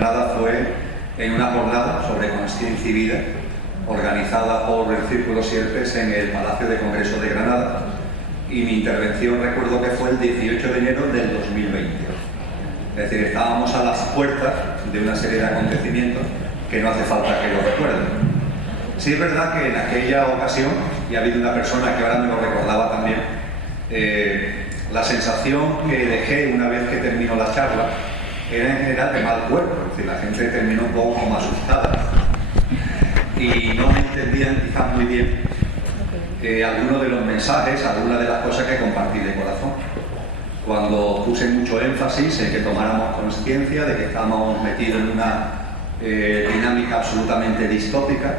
Granada fue en una jornada sobre consciencia y vida organizada por el Círculo Sierpes en el Palacio de Congreso de Granada, y mi intervención recuerdo que fue el 18 de enero del 2020. Es decir, estábamos a las puertas de una serie de acontecimientos que no hace falta que lo recuerden. Sí es verdad que en aquella ocasión, y ha habido una persona que ahora me lo recordaba también, la sensación que dejé una vez que terminó la charla era en general de mal cuerpo, es decir, la gente terminó un poco como asustada y no entendían quizás muy bien algunos de los mensajes, algunas de las cosas que compartí de corazón. Cuando puse mucho énfasis en que tomáramos conciencia de que estábamos metidos en una dinámica absolutamente distópica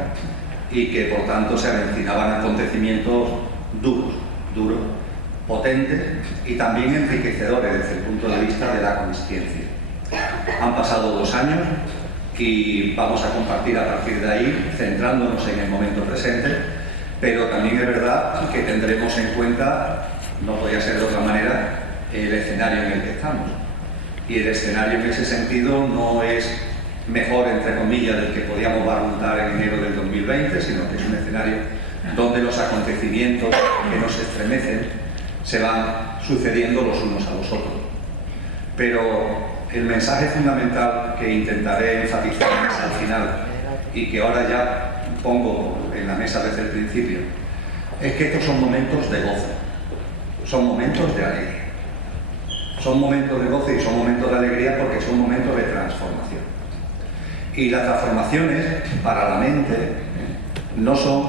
y que por tanto se avecinaban acontecimientos duros, potentes y también enriquecedores desde el punto de vista de la conciencia. Han pasado 2 años y vamos a compartir a partir de ahí, centrándonos en el momento presente, pero también es verdad que tendremos en cuenta, no podía ser de otra manera, el escenario en el que estamos. Y el escenario en ese sentido no es mejor, entre comillas, del que podíamos barruntar en enero del 2020, sino que es un escenario donde los acontecimientos que nos estremecen se van sucediendo los unos a los otros. Pero el mensaje fundamental que intentaré enfatizar al final y que ahora ya pongo en la mesa desde el principio es que estos son momentos de gozo, son momentos de alegría. Son momentos de gozo y son momentos de alegría porque son momentos de transformación. Y las transformaciones para la mente no son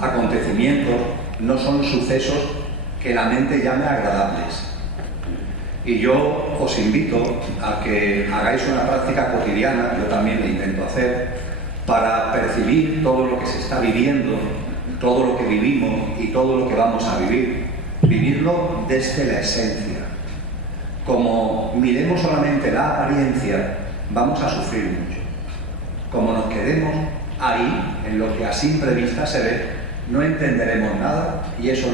acontecimientos, no son sucesos que la mente llame agradables. Y yo os invito a que hagáis una práctica cotidiana, yo también lo intento hacer, para percibir todo lo que se está viviendo, todo lo que vivimos y todo lo que vamos a vivir, vivirlo desde la esencia. Como miremos solamente la apariencia, vamos a sufrir mucho. Como nos quedemos ahí, en lo que a simple vista se ve, no entenderemos nada y eso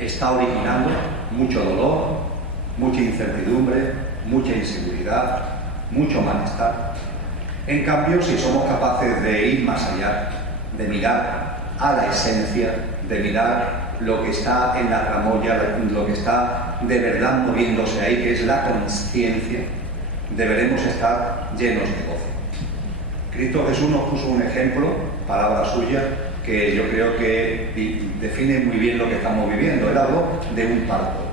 está originando mucho dolor, mucha incertidumbre, mucha inseguridad, mucho malestar. En cambio, si somos capaces de ir más allá, de mirar a la esencia, de mirar lo que está en la tramoya, lo que está de verdad moviéndose ahí, que es la consciencia, deberemos estar llenos de gozo. Cristo Jesús nos puso un ejemplo, palabra suya, que yo creo que define muy bien lo que estamos viviendo. Él habló de un parto,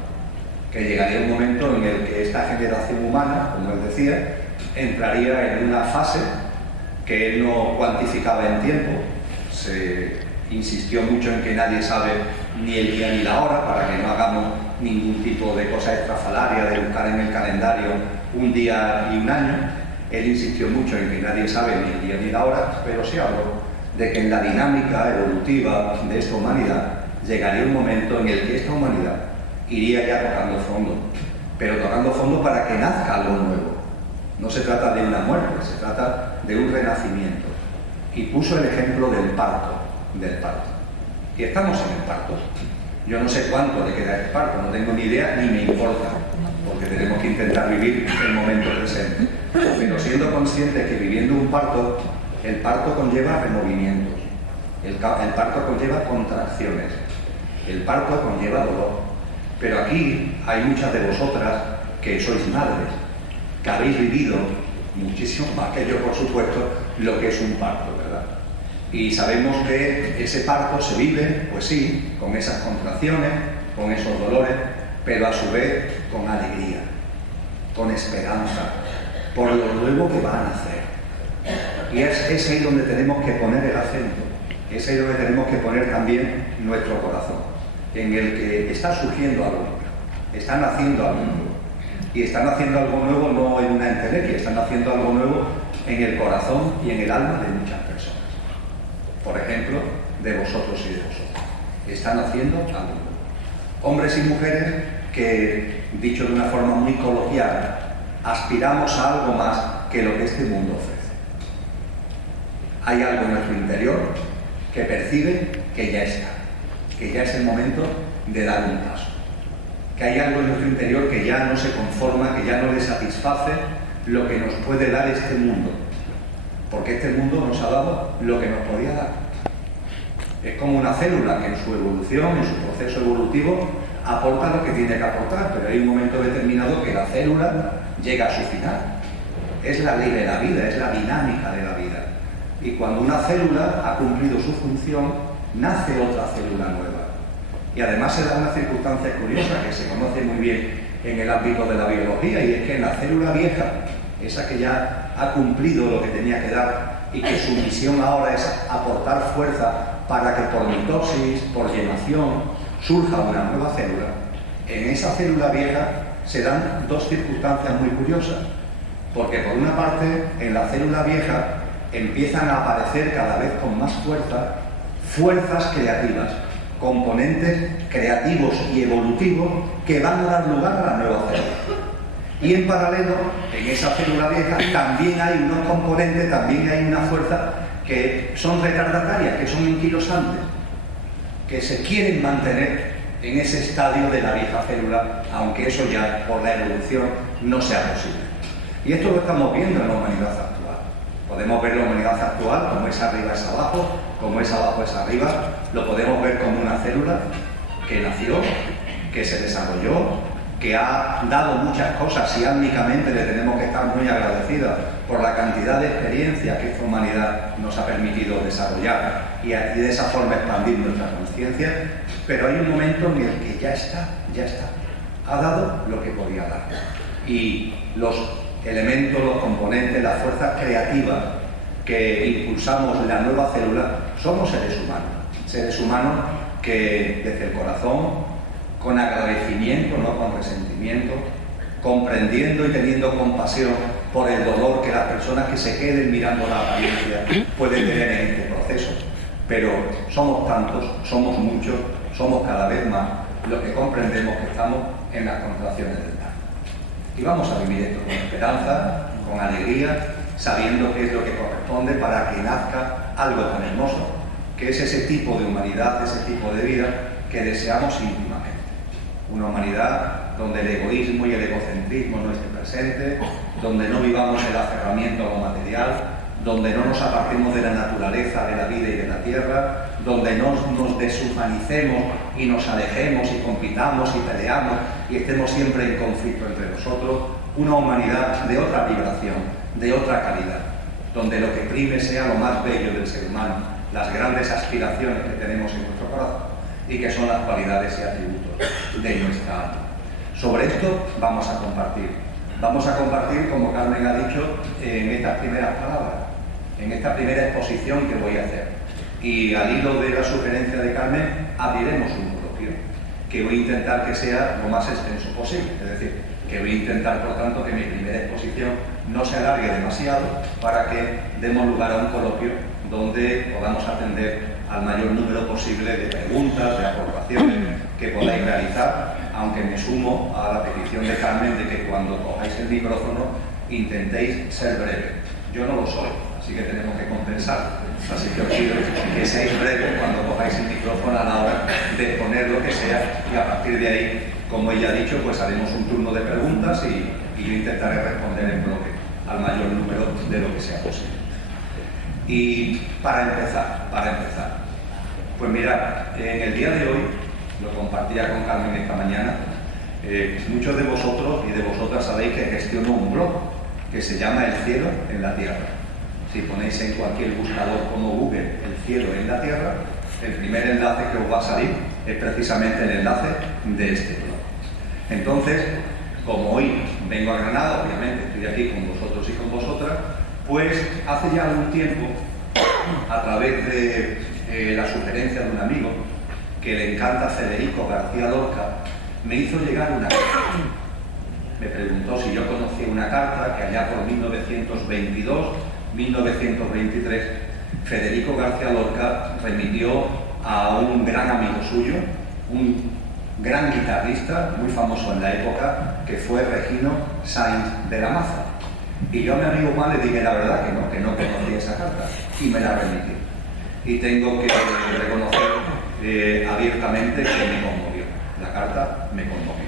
que llegaría un momento en el que esta generación humana, como él decía, entraría en una fase que él no cuantificaba en tiempo. Se insistió mucho en que nadie sabe ni el día ni la hora, para que no hagamos ningún tipo de cosa estrafalaria de buscar en el calendario un día y un año. Él insistió mucho en que nadie sabe ni el día ni la hora, pero sí habló de que en la dinámica evolutiva de esta humanidad llegaría un momento en el que esta humanidad iría ya tocando fondo, pero tocando fondo para que nazca algo nuevo. No se trata de una muerte, se trata de un renacimiento. Y puso el ejemplo del parto. Y estamos en el parto. Yo no sé cuánto le queda el parto, no tengo ni idea ni me importa, porque tenemos que intentar vivir el momento presente. Pero siendo conscientes que viviendo un parto, el parto conlleva removimientos, el parto conlleva contracciones, el parto conlleva dolor. Pero aquí hay muchas de vosotras que sois madres, que habéis vivido muchísimo más que yo, por supuesto, lo que es un parto, ¿verdad? Y sabemos que ese parto se vive, pues sí, con esas contracciones, con esos dolores, pero a su vez con alegría, con esperanza, por lo nuevo que va a nacer. Y es ahí donde tenemos que poner el acento, es ahí donde tenemos que poner también nuestro corazón, en el que está surgiendo algo nuevo, están haciendo algo nuevo. Y están haciendo algo nuevo no en una entelequia, están haciendo algo nuevo en el corazón y en el alma de muchas personas. Por ejemplo, de vosotros y de vosotras. Están haciendo algo nuevo. Hombres y mujeres que, dicho de una forma muy coloquial, aspiramos a algo más que lo que este mundo ofrece. Hay algo en nuestro interior que percibe que ya está, que ya es el momento de dar un paso. Que hay algo en nuestro interior que ya no se conforma, que ya no le satisface lo que nos puede dar este mundo, porque este mundo nos ha dado lo que nos podía dar. Es como una célula que en su evolución, en su proceso evolutivo, aporta lo que tiene que aportar, pero hay un momento determinado que la célula llega a su final. Es la ley de la vida, es la dinámica de la vida. Y cuando una célula ha cumplido su función, nace otra célula nueva. Y además se da una circunstancia curiosa que se conoce muy bien en el ámbito de la biología, y es que en la célula vieja, esa que ya ha cumplido lo que tenía que dar y que su misión ahora es aportar fuerza para que por mitosis, por llenación, surja una nueva célula, en esa célula vieja se dan dos circunstancias muy curiosas, porque por una parte en la célula vieja empiezan a aparecer cada vez con más fuerza fuerzas creativas, componentes creativos y evolutivos que van a dar lugar a la nueva célula. Y en paralelo, en esa célula vieja también hay unos componentes, también hay una fuerza que son retardatarias, que son anquilosantes, que se quieren mantener en ese estadio de la vieja célula, aunque eso ya por la evolución no sea posible. Y esto lo estamos viendo en la humanidad actual. Podemos ver la humanidad actual como es arriba es abajo, como es abajo es arriba. Lo podemos ver como una célula que nació, que se desarrolló, que ha dado muchas cosas, y álmicamente le tenemos que estar muy agradecidos por la cantidad de experiencia que esta humanidad nos ha permitido desarrollar y de esa forma expandir nuestra conciencia, pero hay un momento en el que ya está, ha dado lo que podía dar. Y los elementos, los componentes, las fuerzas creativas que impulsamos la nueva célula, somos seres humanos que desde el corazón, con agradecimiento, no con resentimiento, comprendiendo y teniendo compasión por el dolor que las personas que se queden mirando la apariencia pueden tener en este proceso. Pero somos tantos, somos muchos, somos cada vez más los que comprendemos que estamos en las contracciones del Dharma. Y vamos a vivir esto con esperanza, con alegría, sabiendo qué es lo que corresponde para que nazca algo tan hermoso, que es ese tipo de humanidad, ese tipo de vida que deseamos íntimamente. Una humanidad donde el egoísmo y el egocentrismo no esté presente, donde no vivamos el aferramiento a lo material, donde no nos apartemos de la naturaleza, de la vida y de la tierra, donde no nos deshumanicemos y nos alejemos y compitamos y peleamos y estemos siempre en conflicto entre nosotros. Una humanidad de otra vibración, de otra calidad, donde lo que prime sea lo más bello del ser humano, las grandes aspiraciones que tenemos en nuestro corazón y que son las cualidades y atributos de nuestra alma. Sobre esto vamos a compartir. Vamos a compartir, como Carmen ha dicho, en estas primeras palabras, en esta primera exposición que voy a hacer. Y al hilo de la sugerencia de Carmen, abriremos un coloquio, que voy a intentar que sea lo más extenso posible. Es decir, que voy a intentar, por tanto, que mi primera exposición no se alargue demasiado para que demos lugar a un coloquio donde podamos atender al mayor número posible de preguntas, de aportaciones que podáis realizar, aunque me sumo a la petición de Carmen de que cuando cojáis el micrófono intentéis ser breves. Yo no lo soy, así que tenemos que compensar. Así que os pido que seáis breves cuando cojáis el micrófono a la hora de exponer lo que sea, y a partir de ahí, como ella ha dicho, pues haremos un turno de preguntas y yo intentaré responder en bloque al mayor número de lo que sea posible. Y para empezar, pues mirad, en el día de hoy, lo compartía con Carmen esta mañana, muchos de vosotros y de vosotras sabéis que gestiono un blog que se llama El cielo en la tierra. Si ponéis en cualquier buscador como Google El cielo en la tierra, el primer enlace que os va a salir es precisamente el enlace de este blog. Entonces, como hoy vengo a Granada, obviamente estoy aquí con vosotros y con vosotras, pues hace ya algún tiempo, a través de la sugerencia de un amigo que le encanta Federico García Lorca, me hizo llegar una carta. Me preguntó si yo conocía una carta que allá por 1922-1923 Federico García Lorca remitió a un gran amigo suyo, un gran guitarrista muy famoso en la época, que fue Regino Sainz de la Maza. Y yo a mi amigo Juan le dije la verdad que no conocía esa carta, y me la remitió. Y tengo que reconocer abiertamente que me conmovió. La carta me conmovió.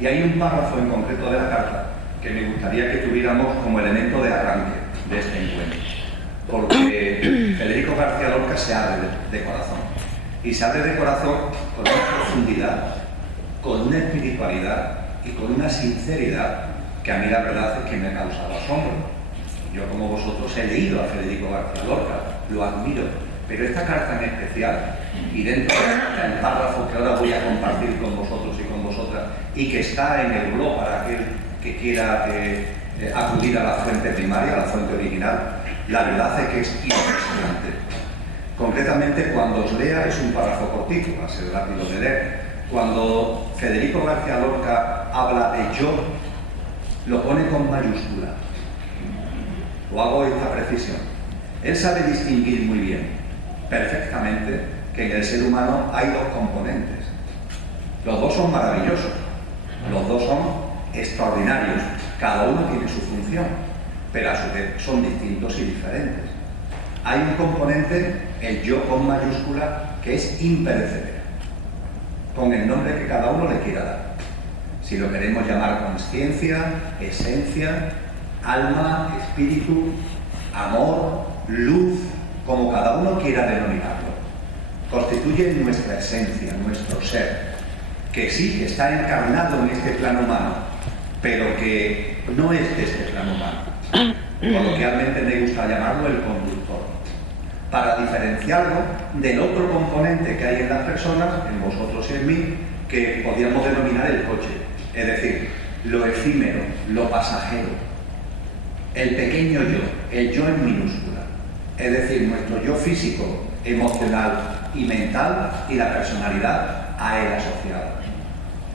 Y hay un párrafo en concreto de la carta que me gustaría que tuviéramos como elemento de arranque de este encuentro, porque Federico García Lorca se abre de corazón, y se abre de corazón con una profundidad, con una espiritualidad y con una sinceridad que a mí la verdad es que me ha causado asombro. Yo, como vosotros, he leído a Federico García Lorca, lo admiro, pero esta carta en especial, y dentro del párrafo que ahora voy a compartir con vosotros y con vosotras, y que está en el blog para aquel que quiera acudir a la fuente primaria, a la fuente original, la verdad es que es impresionante. Concretamente, cuando os lea, es un párrafo cortito, va a ser rápido de leer. Cuando Federico García Lorca habla de yo, lo pone con mayúscula. O hago esta precisión. Él sabe distinguir muy bien, perfectamente, que en el ser humano hay dos componentes. Los dos son maravillosos, los dos son extraordinarios, cada uno tiene su función, pero a su vez son distintos y diferentes. Hay un componente, el yo con mayúscula, que es imperecedero, con el nombre que cada uno le quiera dar. Si lo queremos llamar consciencia, esencia, alma, espíritu, amor, luz, como cada uno quiera denominarlo, constituye nuestra esencia, nuestro ser, que sí, que está encarnado en este plano humano, pero que no es de este plano humano. Coloquialmente me gusta llamarlo el conductor, para diferenciarlo del otro componente que hay en las personas, en vosotros y en mí, que podríamos denominar el coche, es decir, lo efímero, lo pasajero, el pequeño yo, el yo en minúscula, es decir, nuestro yo físico, emocional y mental, y la personalidad a él asociada.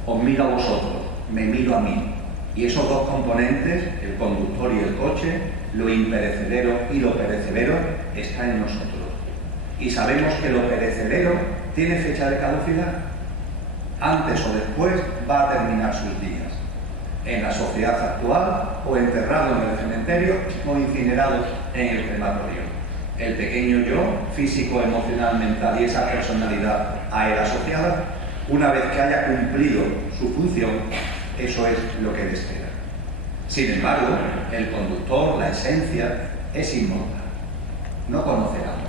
Os miro a vosotros, me miro a mí, y esos dos componentes, el conductor y el coche, lo imperecedero y lo perecedero, está en nosotros. Y sabemos que lo perecedero tiene fecha de caducidad. Antes o después va a terminar sus días. En la sociedad actual, o enterrado en el cementerio, o incinerado en el crematorio. El pequeño yo, físico, emocional, mental, y esa personalidad a él asociada, una vez que haya cumplido su función, eso es lo que él espera. Sin embargo, el conductor, la esencia, es inmortal, no conoce la muerte.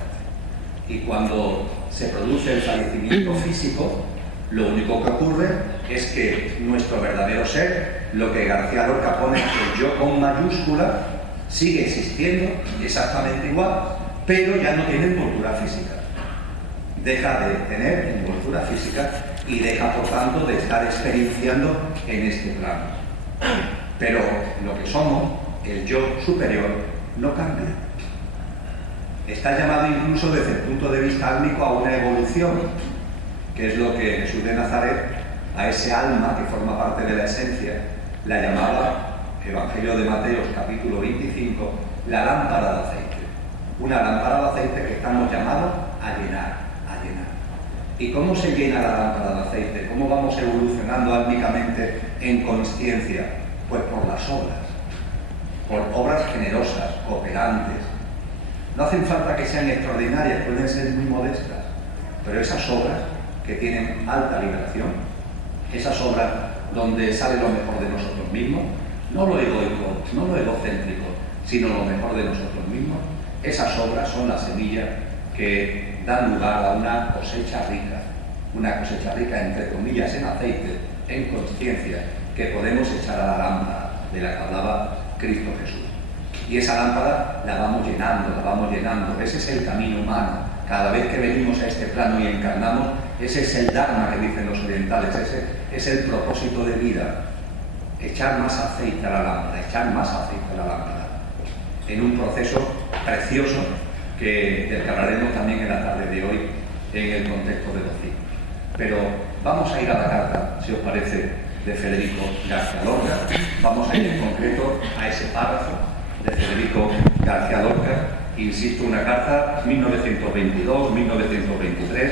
Y cuando se produce el fallecimiento físico, lo único que ocurre es que nuestro verdadero ser, lo que García Lorca pone el yo con mayúscula, sigue existiendo exactamente igual, pero ya no tiene envoltura física. Deja de tener envoltura física y deja, por tanto, de estar experienciando en este plano. Pero lo que somos, el yo superior, no cambia. Está llamado incluso desde el punto de vista álmico a una evolución, que es lo que Jesús de Nazaret, a ese alma que forma parte de la esencia, la llamaba, Evangelio de Mateo, capítulo 25, la lámpara de aceite. Una lámpara de aceite que estamos llamados a llenar. ¿Y cómo se llena la lámpara de aceite? ¿Cómo vamos evolucionando álmicamente en consciencia? Pues por las obras, por obras generosas, cooperantes. No hacen falta que sean extraordinarias, pueden ser muy modestas, pero esas obras que tienen alta vibración, esas obras donde sale lo mejor de nosotros mismos, no lo egoico, no lo egocéntrico, sino lo mejor de nosotros mismos, esas obras son la semilla que dan lugar a una cosecha rica, entre comillas, en aceite, en conciencia, que podemos echar a la lámpara de la que hablaba Cristo Jesús. Y esa lámpara la vamos llenando. Ese es el camino humano. Cada vez que venimos a este plano y encarnamos, ese es el Dharma que dicen los orientales, ese es el propósito de vida. Echar más aceite a la lámpara, en un proceso precioso del que hablaremos también en la tarde de hoy en el contexto de los ciclos. Pero vamos a ir a la carta, si os parece, de Federico García Lorca. Vamos a ir en concreto a ese párrafo de Federico García Lorca. Insisto, una carta 1922-1923,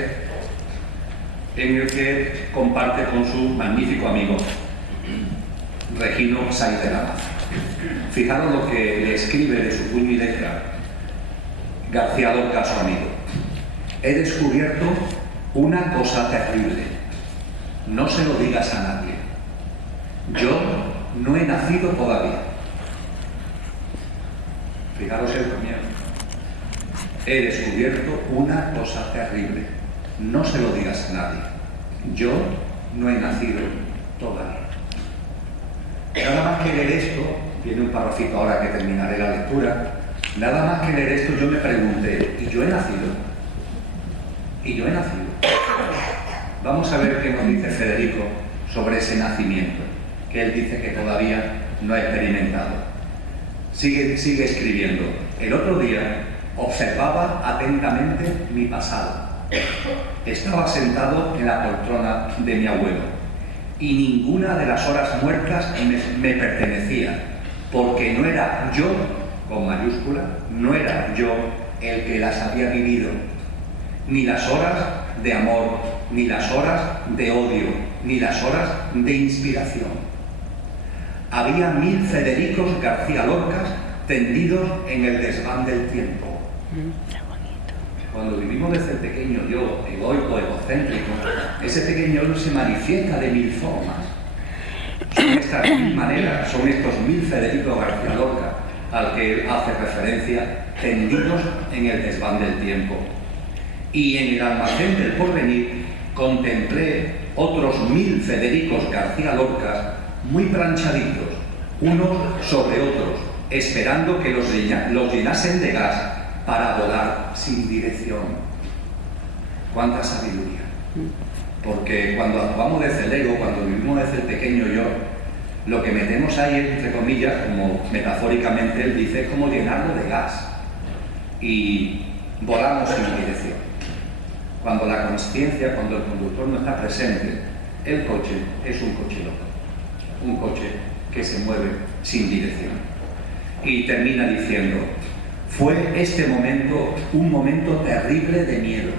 en el que comparte con su magnífico amigo Regino Saiz de la Maza. Fijaros lo que le escribe de su puño y letra García Lorca a su amigo. He descubierto una cosa terrible. No se lo digas a nadie. Yo no he nacido todavía. Fijaros el comienzo. He descubierto una cosa terrible. No se lo digas a nadie. Yo no he nacido todavía. Nada más que leer esto, viene un parrafito ahora que terminaré la lectura, nada más que leer esto yo me pregunté, ¿y yo he nacido? ¿Y yo he nacido? Vamos a ver qué nos dice Federico sobre ese nacimiento, que él dice que todavía no ha experimentado. Sigue escribiendo. El otro día observaba atentamente mi pasado. Estaba sentado en la poltrona de mi abuelo y ninguna de las horas muertas me pertenecía, porque no era yo, con mayúscula, no era yo el que las había vivido, ni las horas de amor, ni las horas de odio, ni las horas de inspiración. Había 1000 Federicos García Lorcas tendidos en el desván del tiempo. Cuando vivimos desde pequeño yo, egoico, egocéntrico, ese pequeño yo se manifiesta de 1000 formas. Son estas 1000 maneras, son estos 1000 Federico García Lorca al que él hace referencia, tendidos en el desván del tiempo. Y en el almacén del porvenir contemplé otros 1000 Federicos García Lorcas muy planchaditos, unos sobre otros, esperando que los llenasen de gas para volar sin dirección. ¡Cuánta sabiduría! Porque cuando actuamos desde el ego, cuando vivimos desde el pequeño yo, lo que metemos ahí, entre comillas, como metafóricamente él dice, es como llenarlo de gas y volamos sin dirección. Cuando la consciencia, cuando el conductor no está presente, el coche es un coche loco, un coche que se mueve sin dirección. Y termina diciendo: fue este momento un momento terrible de miedo.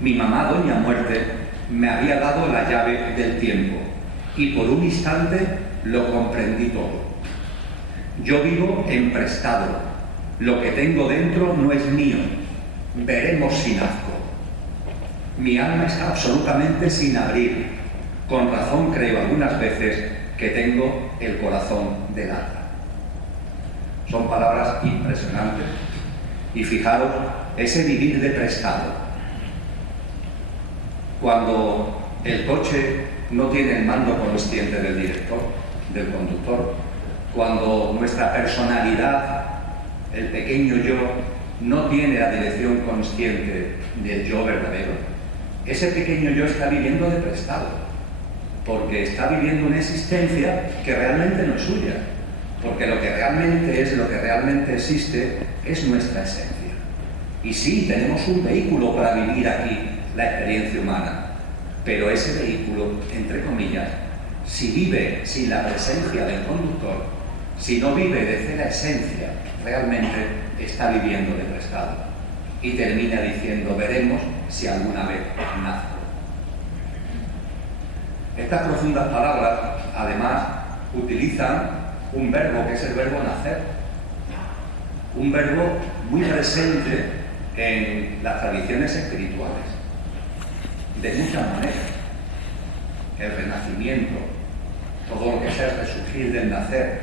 Mi mamá, Doña Muerte, me había dado la llave del tiempo y por un instante lo comprendí todo. Yo vivo emprestado. Lo que tengo dentro no es mío. Veremos si nazco. Mi alma está absolutamente sin abrir. Con razón creo algunas veces que tengo el corazón de lata. Son palabras impresionantes. Y fijaros, ese vivir de prestado. Cuando el coche no tiene el mando consciente del director, del conductor, cuando nuestra personalidad, el pequeño yo, no tiene la dirección consciente del yo verdadero, ese pequeño yo está viviendo de prestado, porque está viviendo una existencia que realmente no es suya. Porque lo que realmente es, lo que realmente existe, es nuestra esencia. Y sí, tenemos un vehículo para vivir aquí la experiencia humana, pero ese vehículo, entre comillas, si vive sin la presencia del conductor, si no vive desde la esencia, realmente está viviendo de prestado. Y termina diciendo: veremos si alguna vez nazco. Estas profundas palabras, además, utilizan un verbo que es el verbo nacer, un verbo muy presente en las tradiciones espirituales, de muchas maneras. El renacimiento, todo lo que sea el resurgir del nacer,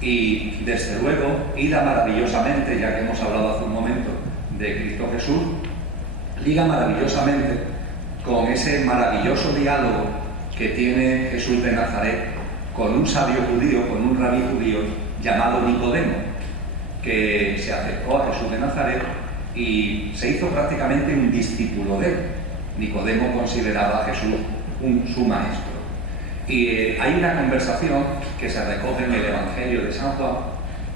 y desde luego hila maravillosamente, ya que hemos hablado hace un momento de Cristo Jesús, liga maravillosamente con ese maravilloso diálogo que tiene Jesús de Nazaret con un sabio judío, con un rabí judío llamado Nicodemo, que se acercó a Jesús de Nazaret y se hizo prácticamente un discípulo de él. Nicodemo consideraba a Jesús su maestro. Y hay una conversación que se recoge en el Evangelio de San Juan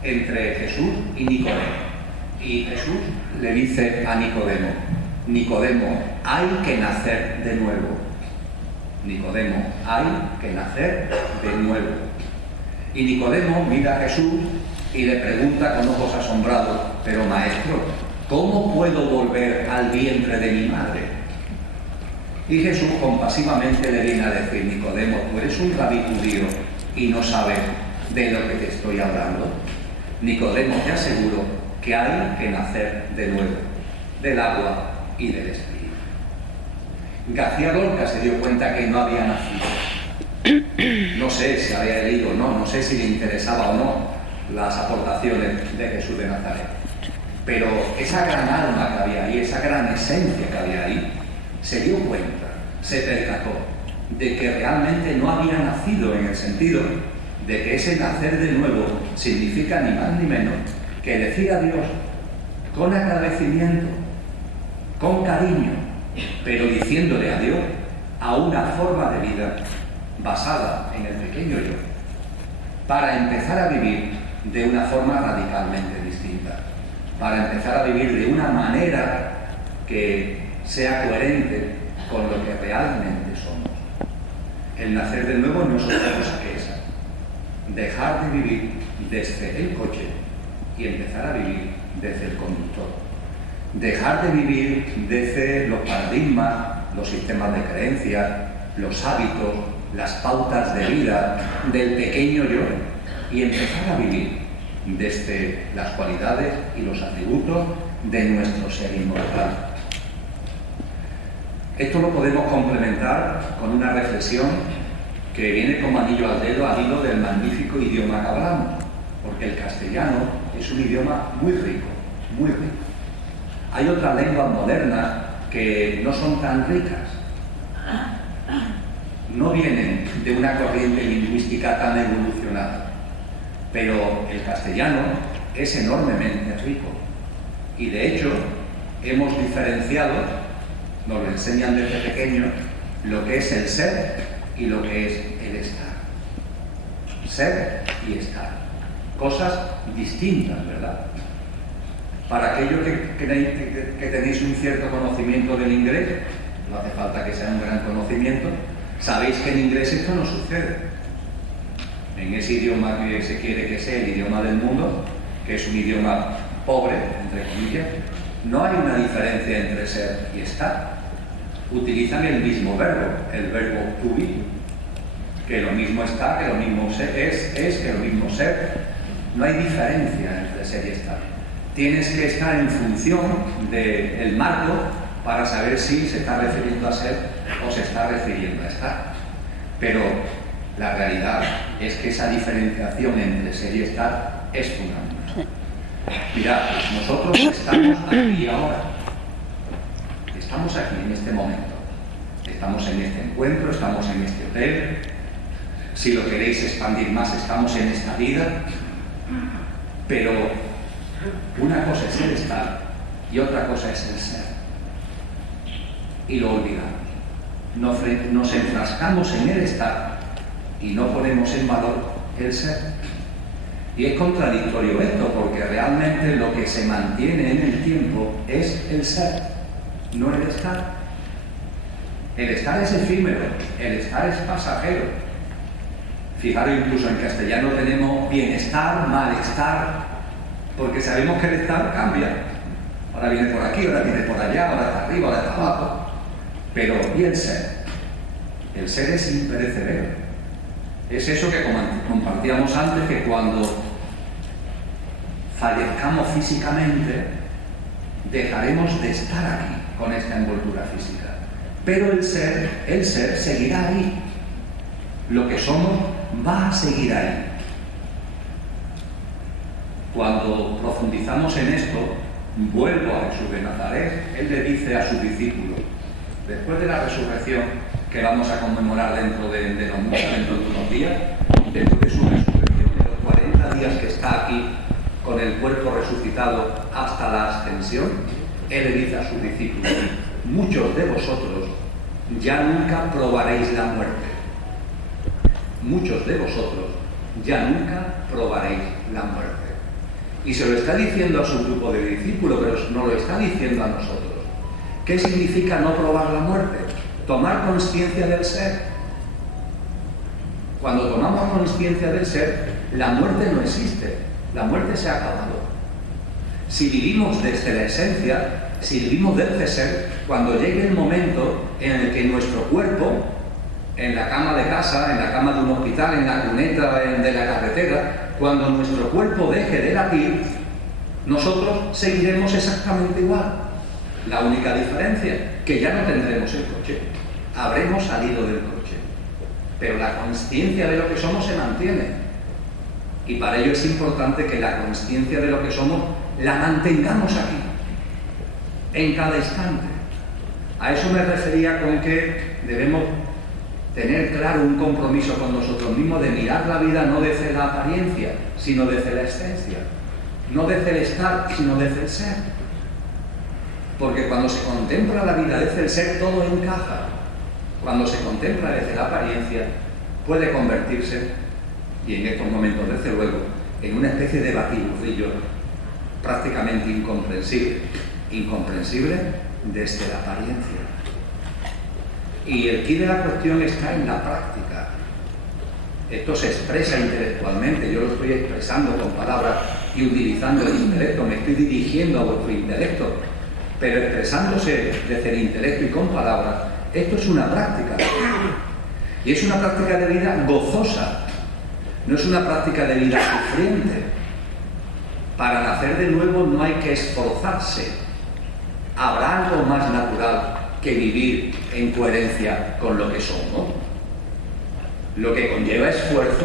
entre Jesús y Nicodemo. Y Jesús le dice a Nicodemo: Nicodemo, hay que nacer de nuevo. Nicodemo, hay que nacer de nuevo. Y Nicodemo mira a Jesús y le pregunta con ojos asombrados: pero maestro, ¿cómo puedo volver al vientre de mi madre? Y Jesús compasivamente le viene a decir: Nicodemo, tú eres un rabí judío y no sabes de lo que te estoy hablando. Nicodemo, te aseguro que hay que nacer de nuevo, del agua y del espíritu. García Lorca se dio cuenta que no había nacido. No sé si había leído o no, no sé si le interesaba o no las aportaciones de Jesús de Nazaret. Pero esa gran alma que había ahí, esa gran esencia que había ahí, se dio cuenta, se percató de que realmente no había nacido en el sentido de que ese nacer de nuevo significa ni más ni menos que decir a Dios con agradecimiento, con cariño, pero diciéndole adiós a una forma de vida basada en el pequeño yo, para empezar a vivir de una forma radicalmente distinta, para empezar a vivir de una manera que sea coherente con lo que realmente somos. El nacer de nuevo no es otra cosa que esa. Dejar de vivir desde el coche y empezar a vivir desde el conductor. Dejar de vivir desde los paradigmas, los sistemas de creencias, los hábitos, las pautas de vida del pequeño yo y empezar a vivir desde las cualidades y los atributos de nuestro ser inmortal. Esto lo podemos complementar con una reflexión que viene como anillo al dedo al hilo del magnífico idioma que hablamos, porque el castellano es un idioma muy rico, muy rico. Hay otras lenguas modernas que no son tan ricas, no vienen de una corriente lingüística tan evolucionada, pero el castellano es enormemente rico y de hecho hemos diferenciado, nos lo enseñan desde pequeños, lo que es el ser y lo que es el estar. Ser y estar. Cosas distintas, ¿verdad? Para aquellos que tenéis un cierto conocimiento del inglés, no hace falta que sea un gran conocimiento, sabéis que en inglés esto no sucede. En ese idioma que se quiere que sea el idioma del mundo, que es un idioma pobre, entre comillas, no hay una diferencia entre ser y estar. Utilizan el mismo verbo, el verbo to be, que lo mismo está, que lo mismo es, que lo mismo ser. No hay diferencia entre ser y estar. Tienes que estar en función del marco para saber si se está refiriendo a ser o se está refiriendo a estar. Pero la realidad es que esa diferenciación entre ser y estar es fundamental. Mirad, nosotros estamos aquí ahora. Estamos aquí en este momento. Estamos en este encuentro, estamos en este hotel. Si lo queréis expandir más, estamos en esta vida. Pero una cosa es el estar y otra cosa es el ser. Y lo olvidamos. Nos enfrascamos en el estar y no ponemos en valor el ser. Y es contradictorio esto, porque realmente lo que se mantiene en el tiempo es el ser, no el estar. El estar es efímero, el estar es pasajero. Fijaros, incluso en castellano tenemos bienestar, malestar, porque sabemos que el estar cambia. Ahora viene por aquí, ahora viene por allá, ahora está arriba, ahora está abajo. Pero, ¿y el ser? El ser es imperecedero. Es eso que compartíamos antes, que cuando fallezcamos físicamente, dejaremos de estar aquí con esta envoltura física. Pero el ser seguirá ahí. Lo que somos va a seguir ahí. Cuando profundizamos en esto, vuelvo a Jesús de Nazaret, él le dice a sus discípulos, después de la resurrección, que vamos a conmemorar dentro de unos días, dentro de su resurrección, de los 40 días que está aquí con el cuerpo resucitado hasta la ascensión, él le dice a sus discípulos, muchos de vosotros ya nunca probaréis la muerte. Muchos de vosotros ya nunca probaréis la muerte. Y se lo está diciendo a su grupo de discípulos, pero nos lo está diciendo a nosotros. ¿Qué significa no probar la muerte? Tomar conciencia del ser. Cuando tomamos conciencia del ser, la muerte no existe, la muerte se ha acabado. Si vivimos desde la esencia, si vivimos desde ser, cuando llegue el momento en el que nuestro cuerpo, en la cama de casa, en la cama de un hospital, en la cuneta de la carretera, cuando nuestro cuerpo deje de latir, nosotros seguiremos exactamente igual. La única diferencia, que ya no tendremos el coche, habremos salido del coche. pero la consciencia de lo que somos se mantiene. Y para ello es importante que la consciencia de lo que somos la mantengamos aquí, en cada instante. A eso me refería con que debemos tener claro un compromiso con nosotros mismos de mirar la vida no desde la apariencia, sino desde la esencia. No desde el estar, sino desde el ser. Porque cuando se contempla la vida desde el ser, todo encaja. Cuando se contempla desde la apariencia, puede convertirse, y en estos momentos desde luego, en una especie de batiburrillo prácticamente incomprensible. Incomprensible desde la apariencia. Y el quid de la cuestión está en la práctica. Esto se expresa intelectualmente, yo lo estoy expresando con palabras y utilizando el intelecto, me estoy dirigiendo a vuestro intelecto, pero expresándose desde el intelecto y con palabras, esto es una práctica. Y es una práctica de vida gozosa, no es una práctica de vida sufriente. Para nacer de nuevo no hay que esforzarse. ¿Habrá algo más natural que vivir en coherencia con lo que somos? Lo que conlleva esfuerzo,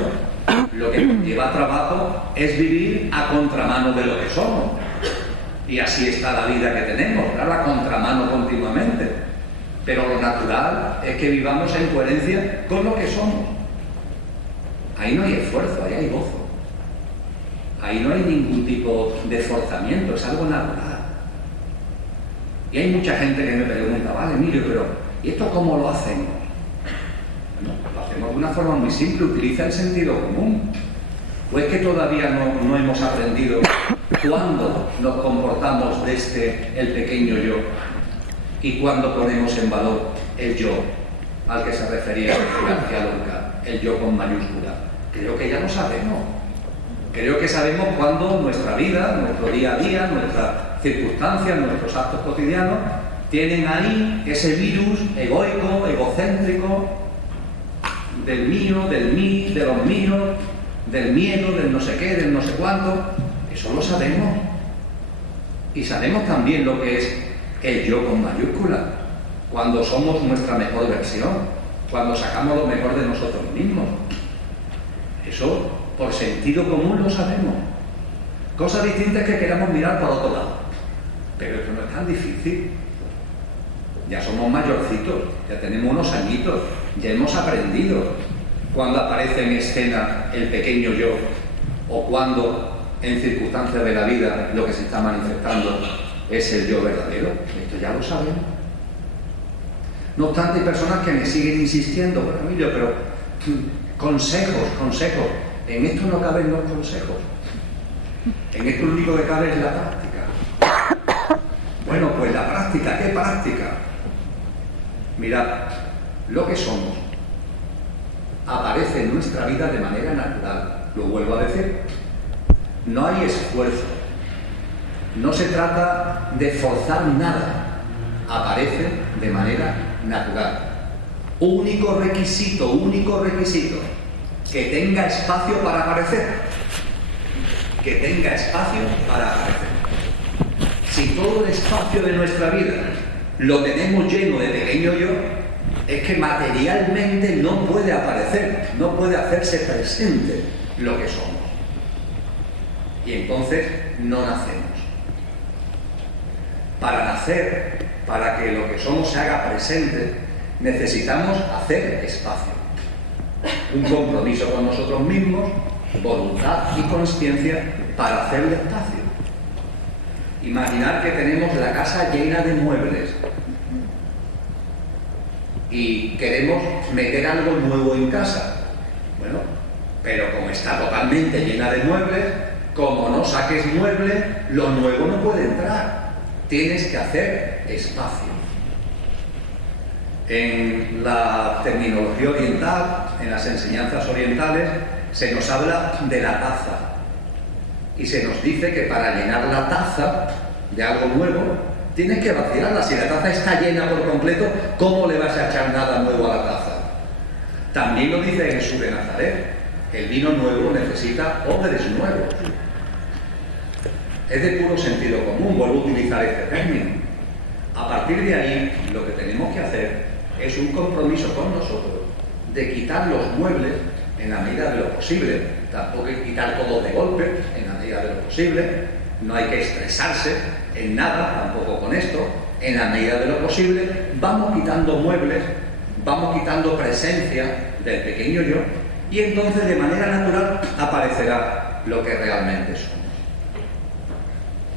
lo que conlleva trabajo, es vivir a contramano de lo que somos. Y así está la vida que tenemos, claro, a contramano continuamente. Pero lo natural es que vivamos en coherencia con lo que somos. Ahí no hay esfuerzo, ahí hay gozo. Ahí no hay ningún tipo de forzamiento, es algo natural. Y hay mucha gente que me pregunta, vale, Emilio, pero ¿y esto cómo lo hacemos? Bueno, lo hacemos de una forma muy simple, utiliza el sentido común. ¿O es que todavía no hemos aprendido cuándo nos comportamos desde el pequeño yo y cuándo ponemos en valor el yo al que se refería García Lorca, el yo con mayúscula? Creo que ya lo sabemos. Creo que sabemos cuándo nuestra vida, nuestro día a día, nuestras circunstancias, nuestros actos cotidianos tienen ahí ese virus egoico, egocéntrico, del mío, del mí, de los míos, del miedo, del no sé qué, del no sé cuánto. Eso lo sabemos. Y sabemos también lo que es el yo con mayúscula, cuando somos nuestra mejor versión, cuando sacamos lo mejor de nosotros mismos. Eso, por sentido común, lo sabemos. Cosa distinta es que queramos mirar por otro lado. Pero esto no es tan difícil. Ya somos mayorcitos, ya tenemos unos añitos, ya hemos aprendido cuando aparece en escena el pequeño yo o cuando en circunstancias de la vida lo que se está manifestando es el yo verdadero. Esto ya lo sabemos. No obstante, hay personas que me siguen insistiendo, bueno, Emilio, pero consejos. En esto no caben los consejos. En esto lo único que cabe es la práctica. Bueno, pues la práctica, ¿qué práctica? Mirad, lo que somos aparece en nuestra vida de manera natural. Lo vuelvo a decir. No hay esfuerzo. No se trata de forzar nada. Aparece de manera natural. Único requisito, que tenga espacio para aparecer. Que tenga espacio para aparecer. Si todo el espacio de nuestra vida lo tenemos lleno de pequeño yo, es que materialmente no puede aparecer, no puede hacerse presente lo que somos. Y entonces no nacemos. Para nacer, para que lo que somos se haga presente, necesitamos hacer espacio. Un compromiso con nosotros mismos, voluntad y consciencia para hacerle espacio. Imaginar que tenemos la casa llena de muebles y queremos meter algo nuevo en casa. Bueno, pero como está totalmente llena de muebles, como no saques muebles, lo nuevo no puede entrar. Tienes que hacer espacio. En la terminología oriental, en las enseñanzas orientales, se nos habla de la taza. Y se nos dice que para llenar la taza de algo nuevo, tienes que vaciarla. Si la taza está llena por completo, ¿cómo le vas a echar nada nuevo a la taza? También lo dice Jesús de Nazaret. El vino nuevo necesita odres nuevos. Es de puro sentido común, vuelvo a utilizar este término. A partir de ahí, lo que tenemos que hacer es un compromiso con nosotros de quitar los muebles en la medida de lo posible. Tampoco hay que quitar todo de golpe, en la medida de lo posible. No hay que estresarse en nada, tampoco con esto. En la medida de lo posible, vamos quitando muebles, vamos quitando presencia del pequeño yo, y entonces de manera natural aparecerá lo que realmente somos.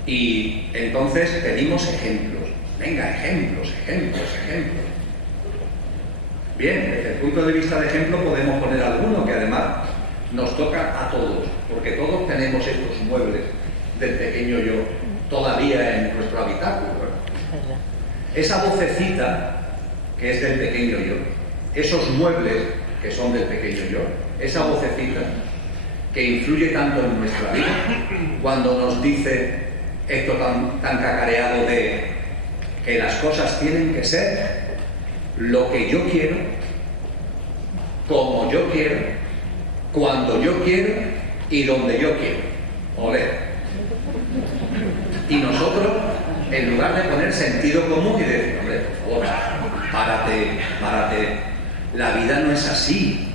Y entonces pedimos ejemplos. Venga, ejemplos. Bien, desde el punto de vista de ejemplo podemos poner alguno que además nos toca a todos, porque todos tenemos estos muebles del pequeño yo todavía en nuestro habitáculo, ¿verdad? Esa vocecita que es del pequeño yo, esos muebles que son del pequeño yo, esa vocecita que influye tanto en nuestra vida, cuando nos dice esto tan cacareado de que las cosas tienen que ser lo que yo quiero, como yo quiero, cuando yo quiero y donde yo quiero. Olé. Y nosotros, en lugar de poner sentido común y decir, hombre, por favor, párate, la vida no es así.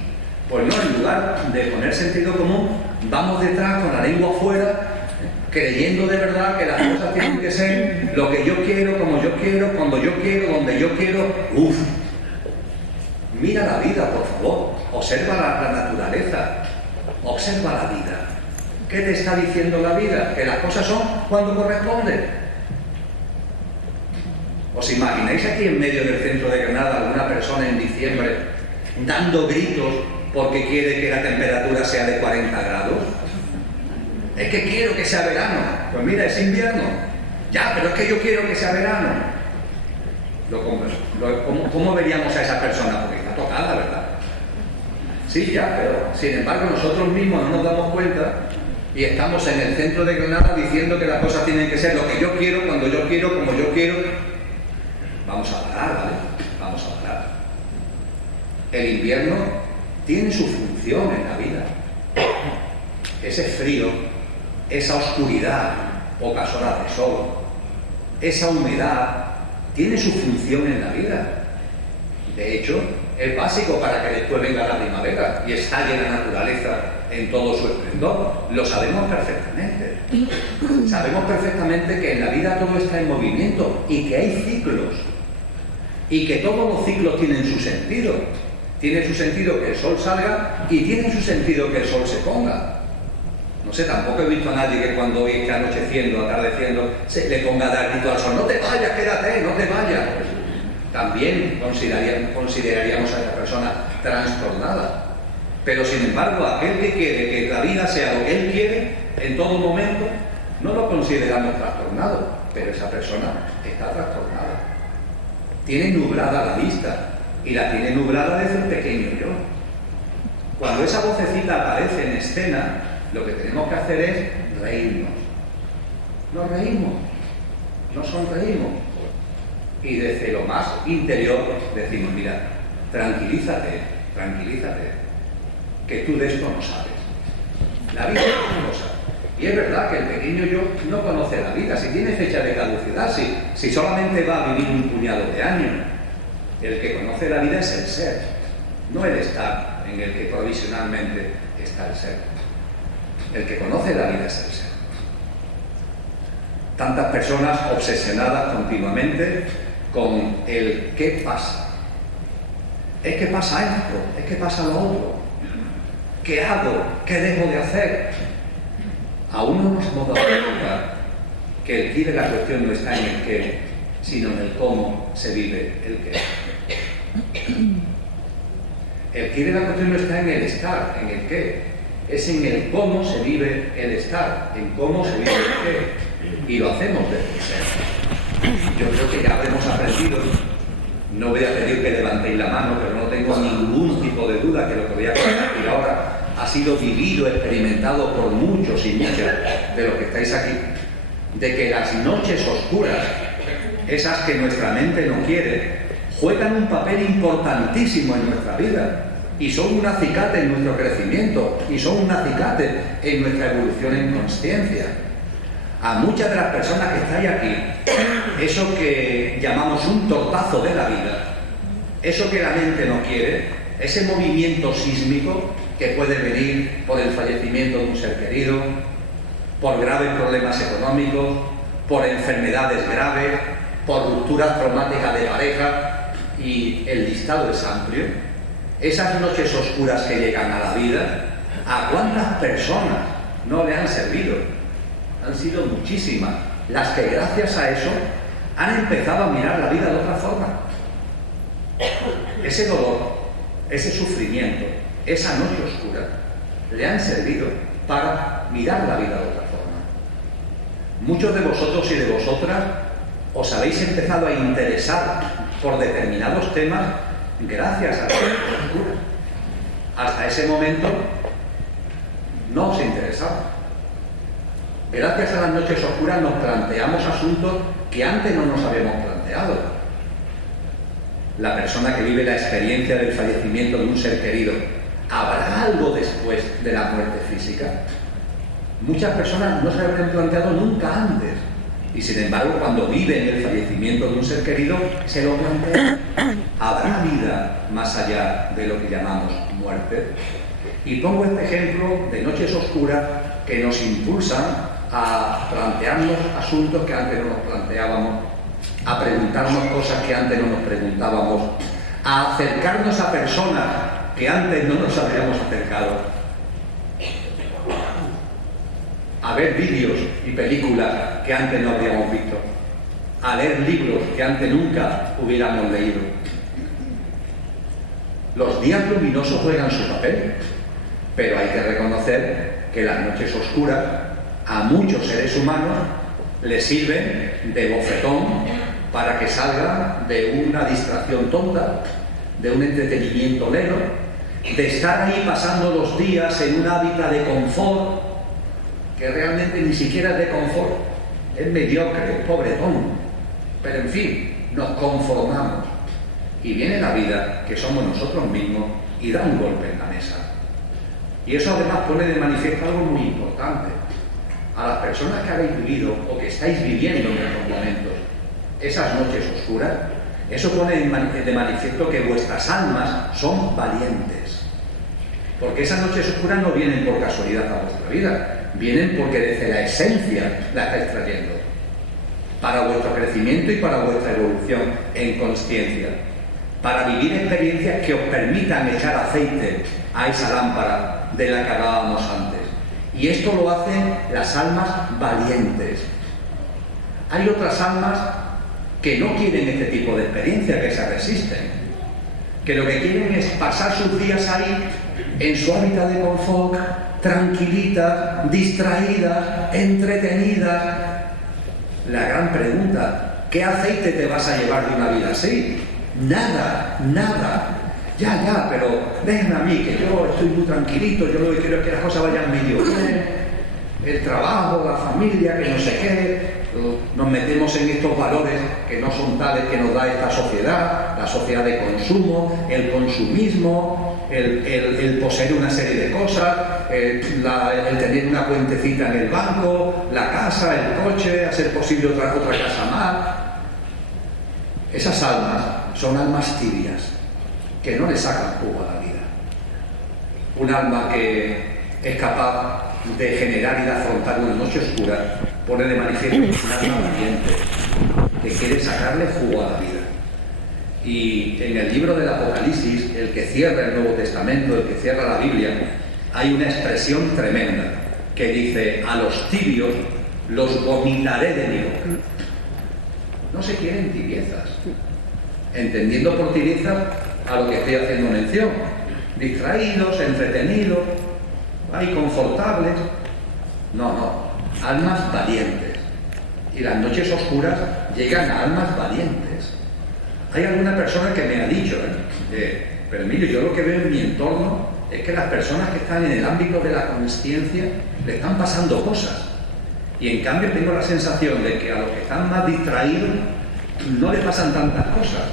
Pues no, en lugar de poner sentido común, vamos detrás con la lengua afuera, creyendo de verdad que las cosas tienen que ser lo que yo quiero, como yo quiero, cuando yo quiero, donde yo quiero. ¡Uf! Mira la vida, por favor. Observa la naturaleza. Observa la vida. ¿Qué te está diciendo la vida? Que las cosas son cuando corresponden. ¿Os imagináis aquí en medio del centro de Granada alguna persona en diciembre dando gritos porque quiere que la temperatura sea de 40 grados? Es que quiero que sea verano. Pues mira, es invierno. Ya, pero es que yo quiero que sea verano. ¿Cómo veríamos a esa persona? Porque está tocada, ¿verdad? Sí, ya, pero sin embargo nosotros mismos no nos damos cuenta y estamos en el centro de Granada diciendo que las cosas tienen que ser lo que yo quiero, cuando yo quiero, como yo quiero. Vamos a parar, ¿vale? Vamos a parar. El invierno tiene su función en la vida. Ese frío, esa oscuridad, pocas horas de sol, esa humedad, tiene su función en la vida. De hecho, es básico para que después venga la primavera y estalle la naturaleza en todo su esplendor. Lo sabemos perfectamente. Sabemos perfectamente que en la vida todo está en movimiento y que hay ciclos. Y que todos los ciclos tienen su sentido. Tiene su sentido que el sol salga y tiene su sentido que el sol se ponga. No sé, tampoco he visto a nadie que cuando esté anocheciendo, atardeciendo, se le ponga a dar grito al sol: no te vayas, quédate, no te vayas. También consideraríamos a esa persona trastornada. Pero sin embargo, aquel que quiere que la vida sea lo que él quiere, en todo momento, no lo consideramos trastornado, pero esa persona está trastornada. Tiene nublada la vista, y la tiene nublada desde el pequeño yo. Cuando esa vocecita aparece en escena, lo que tenemos que hacer es reírnos. Nos reímos, nos sonreímos. Y desde lo más interior decimos: mira, tranquilízate, que tú de esto no sabes. La vida es una cosa. Y es verdad que el pequeño yo no conoce la vida, si tiene fecha de caducidad, si solamente va a vivir un puñado de años. El que conoce la vida es el ser, no el estar en el que provisionalmente está el ser. El que conoce la vida es el ser. Tantas personas obsesionadas continuamente con el qué pasa. Es que pasa esto, es que pasa lo otro. ¿Qué hago? ¿Qué dejo de hacer? Aún no nos hemos dado cuenta que el qué de la cuestión no está en el qué, sino en el cómo se vive el qué. El qué de la cuestión no está en el estar, en el qué. Es en el cómo se vive el estar, en cómo se vive el qué. Y lo hacemos desde el ser. Yo creo que ya habremos aprendido. No voy a pedir que levantéis la mano, pero no tengo ningún tipo de duda que lo que voy a compartir ahora ha sido vivido, experimentado por muchos y muchas de los que estáis aquí, de que las noches oscuras, esas que nuestra mente no quiere, juegan un papel importantísimo en nuestra vida y son un acicate en nuestro crecimiento y son un acicate en nuestra evolución en consciencia. A muchas de las personas que estáis aquí, eso que llamamos un tortazo de la vida, eso que la mente no quiere, ese movimiento sísmico que puede venir por el fallecimiento de un ser querido, por graves problemas económicos, por enfermedades graves, por rupturas traumáticas de pareja, y el listado es amplio. Esas noches oscuras que llegan a la vida, ¿a cuántas personas no le han servido? Han sido muchísimas las que gracias a eso han empezado a mirar la vida de otra forma. Ese dolor, ese sufrimiento, esa noche oscura, le han servido para mirar la vida de otra forma. Muchos de vosotros y de vosotras os habéis empezado a interesar por determinados temas gracias a la noche oscura. Hasta ese momento no os interesaba. Gracias a las noches oscuras nos planteamos asuntos que antes no nos habíamos planteado. La persona que vive la experiencia del fallecimiento de un ser querido, ¿habrá algo después de la muerte física? Muchas personas no se lo habían planteado nunca antes, y sin embargo cuando viven el fallecimiento de un ser querido se lo plantean. ¿Habrá vida más allá de lo que llamamos muerte? Y pongo este ejemplo de noches oscuras que nos impulsan a plantearnos asuntos que antes no nos planteábamos, a preguntarnos cosas que antes no nos preguntábamos, a acercarnos a personas que antes no nos habíamos acercado, a ver vídeos y películas que antes no habíamos visto, a leer libros que antes nunca hubiéramos leído. Los días luminosos juegan su papel, pero hay que reconocer que las noches oscuras a muchos seres humanos les sirven de bofetón para que salgan de una distracción tonta, de un entretenimiento lero, de estar ahí pasando los días en un hábitat de confort, que realmente ni siquiera es de confort, es mediocre, es pobretón, pero en fin, nos conformamos. Y viene la vida, que somos nosotros mismos, y da un golpe en la mesa. Y eso además pone de manifiesto algo muy importante. A las personas que habéis vivido o que estáis viviendo en estos momentos esas noches oscuras, eso pone de manifiesto que vuestras almas son valientes. Porque esas noches oscuras no vienen por casualidad a vuestra vida, vienen porque desde la esencia la estáis trayendo. Para vuestro crecimiento y para vuestra evolución en consciencia. Para vivir experiencias que os permitan echar aceite a esa lámpara de la que hablábamos antes. Y esto lo hacen las almas valientes. Hay otras almas que no quieren este tipo de experiencia, que se resisten, que lo que quieren es pasar sus días ahí, en su hábitat de confort, tranquilitas, distraídas, entretenidas. La gran pregunta, ¿qué aceite te vas a llevar de una vida así? Nada, nada. Ya, pero déjenme a mí, que yo estoy muy tranquilito, yo lo que quiero es que las cosas vayan medio bien, el trabajo, la familia, que no sé qué. Nos metemos en estos valores que no son tales que nos da esta sociedad, la sociedad de consumo, el consumismo, el poseer una serie de cosas, el tener una cuentecita en el banco, la casa, el coche, a ser posible otra casa más. Esas almas son almas tibias, que no le sacan jugo a la vida. Un alma que es capaz de generar y de afrontar una noche oscura pone de manifiesto que es un alma valiente, que quiere sacarle jugo a la vida. Y en el libro del Apocalipsis, el que cierra el Nuevo Testamento, el que cierra la Biblia, hay una expresión tremenda que dice: a los tibios los vomitaré de mi boca. No se quieren tibiezas, entendiendo por tibiezas a lo que estoy haciendo mención, distraídos, entretenidos, ahí confortables. No, almas valientes. Y las noches oscuras llegan a almas valientes. Hay alguna persona que me ha dicho, pero Emilio, yo lo que veo en mi entorno es que las personas que están en el ámbito de la consciencia le están pasando cosas. Y en cambio tengo la sensación de que a los que están más distraídos no les pasan tantas cosas.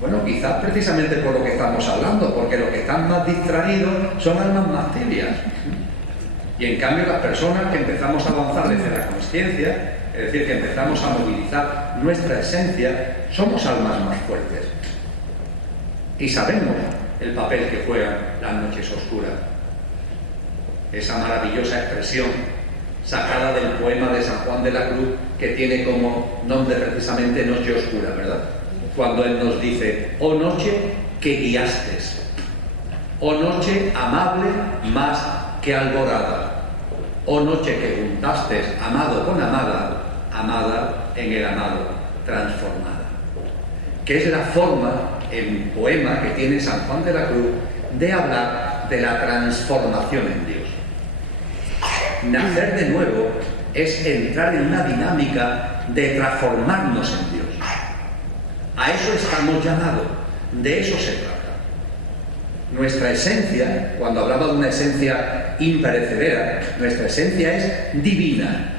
Bueno, quizás precisamente por lo que estamos hablando, porque los que están más distraídos son almas más tibias. Y en cambio las personas que empezamos a avanzar desde la consciencia, es decir, que empezamos a movilizar nuestra esencia, somos almas más fuertes. Y sabemos el papel que juegan las noches oscuras. Esa maravillosa expresión sacada del poema de San Juan de la Cruz, que tiene como nombre precisamente Noche Oscura, ¿verdad? Cuando él nos dice: oh noche que guiastes, oh noche amable más que alborada, oh noche que juntastes amado con amada, amada en el amado transformada. Que es la forma, el poema que tiene San Juan de la Cruz, de hablar de la transformación en Dios. Nacer de nuevo es entrar en una dinámica de transformarnos en Dios. A eso estamos llamados, de eso se trata. Nuestra esencia, cuando hablaba de una esencia imperecedera, nuestra esencia es divina,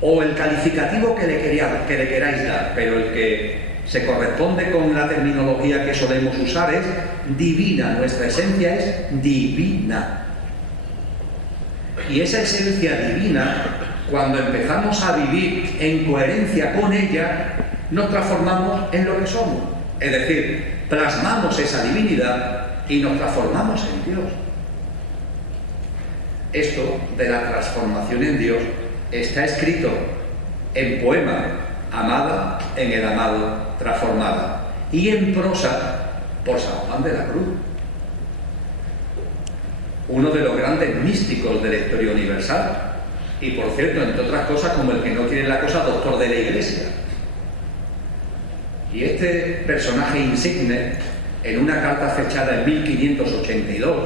o el calificativo que le queráis dar, pero el que se corresponde con la terminología que solemos usar es divina. Nuestra esencia es divina. Y esa esencia divina, cuando empezamos a vivir en coherencia con ella, nos transformamos en lo que somos. Es decir, plasmamos esa divinidad y nos transformamos en Dios. Esto de la transformación en Dios está escrito en poema, amada en el amado, transformada, y en prosa por San Juan de la Cruz, uno de los grandes místicos de la historia universal, y por cierto, entre otras cosas, como el que no quiere la cosa, doctor de la Iglesia. Y este personaje insigne, en una carta fechada en 1582,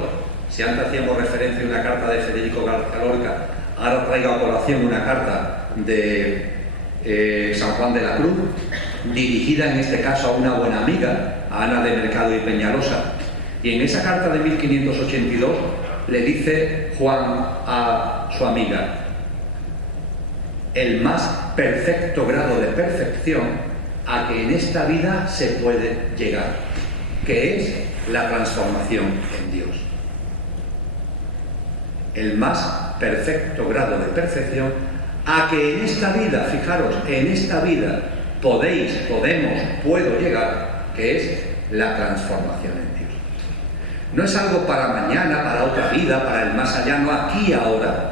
si antes hacíamos referencia a una carta de Federico García Lorca, ahora traigo a colación una carta de San Juan de la Cruz, dirigida en este caso a una buena amiga, a Ana de Mercado y Peñalosa. Y en esa carta de 1582 le dice Juan a su amiga: el más perfecto grado de perfección a que en esta vida se puede llegar, que es la transformación en Dios. El más perfecto grado de perfección a que en esta vida, fijaros, en esta vida puedo llegar, que es la transformación en Dios. No es algo para mañana, para otra vida, para el más allá, no, aquí y ahora.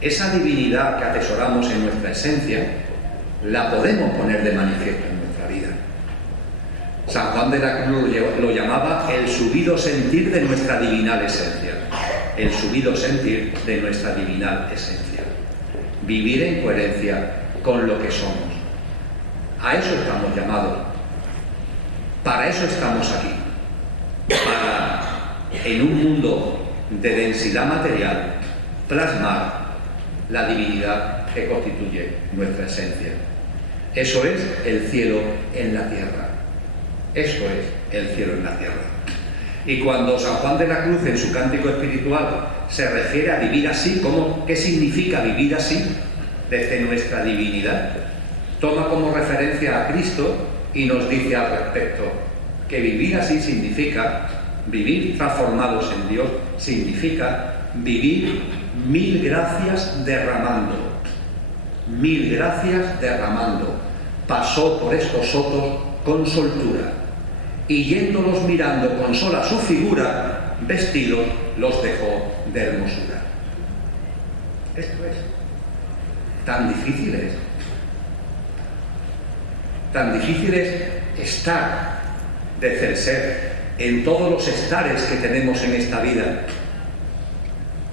Esa divinidad que atesoramos en nuestra esencia, la podemos poner de manifiesto en nuestra vida. San Juan de la Cruz lo llamaba el subido sentir de nuestra divinal esencia. El subido sentir de nuestra divinal esencia. Vivir en coherencia con lo que somos. A eso estamos llamados. Para eso estamos aquí. Para, en un mundo de densidad material, plasmar la divinidad que constituye nuestra esencia. Eso es el cielo en la tierra. Eso es el cielo en la tierra. Y cuando San Juan de la Cruz, en su cántico espiritual, se refiere a vivir así, ¿qué significa vivir así? Desde nuestra divinidad, toma como referencia a Cristo y nos dice al respecto que vivir así significa, vivir transformados en Dios, significa vivir 1000 gracias derramando. 1000 gracias derramando. Pasó por estos sotos con soltura, y yéndolos mirando con sola su figura, vestidos los dejó de hermosura. Esto es. Tan difícil es. Tan difícil es estar, de ser, en todos los estares que tenemos en esta vida,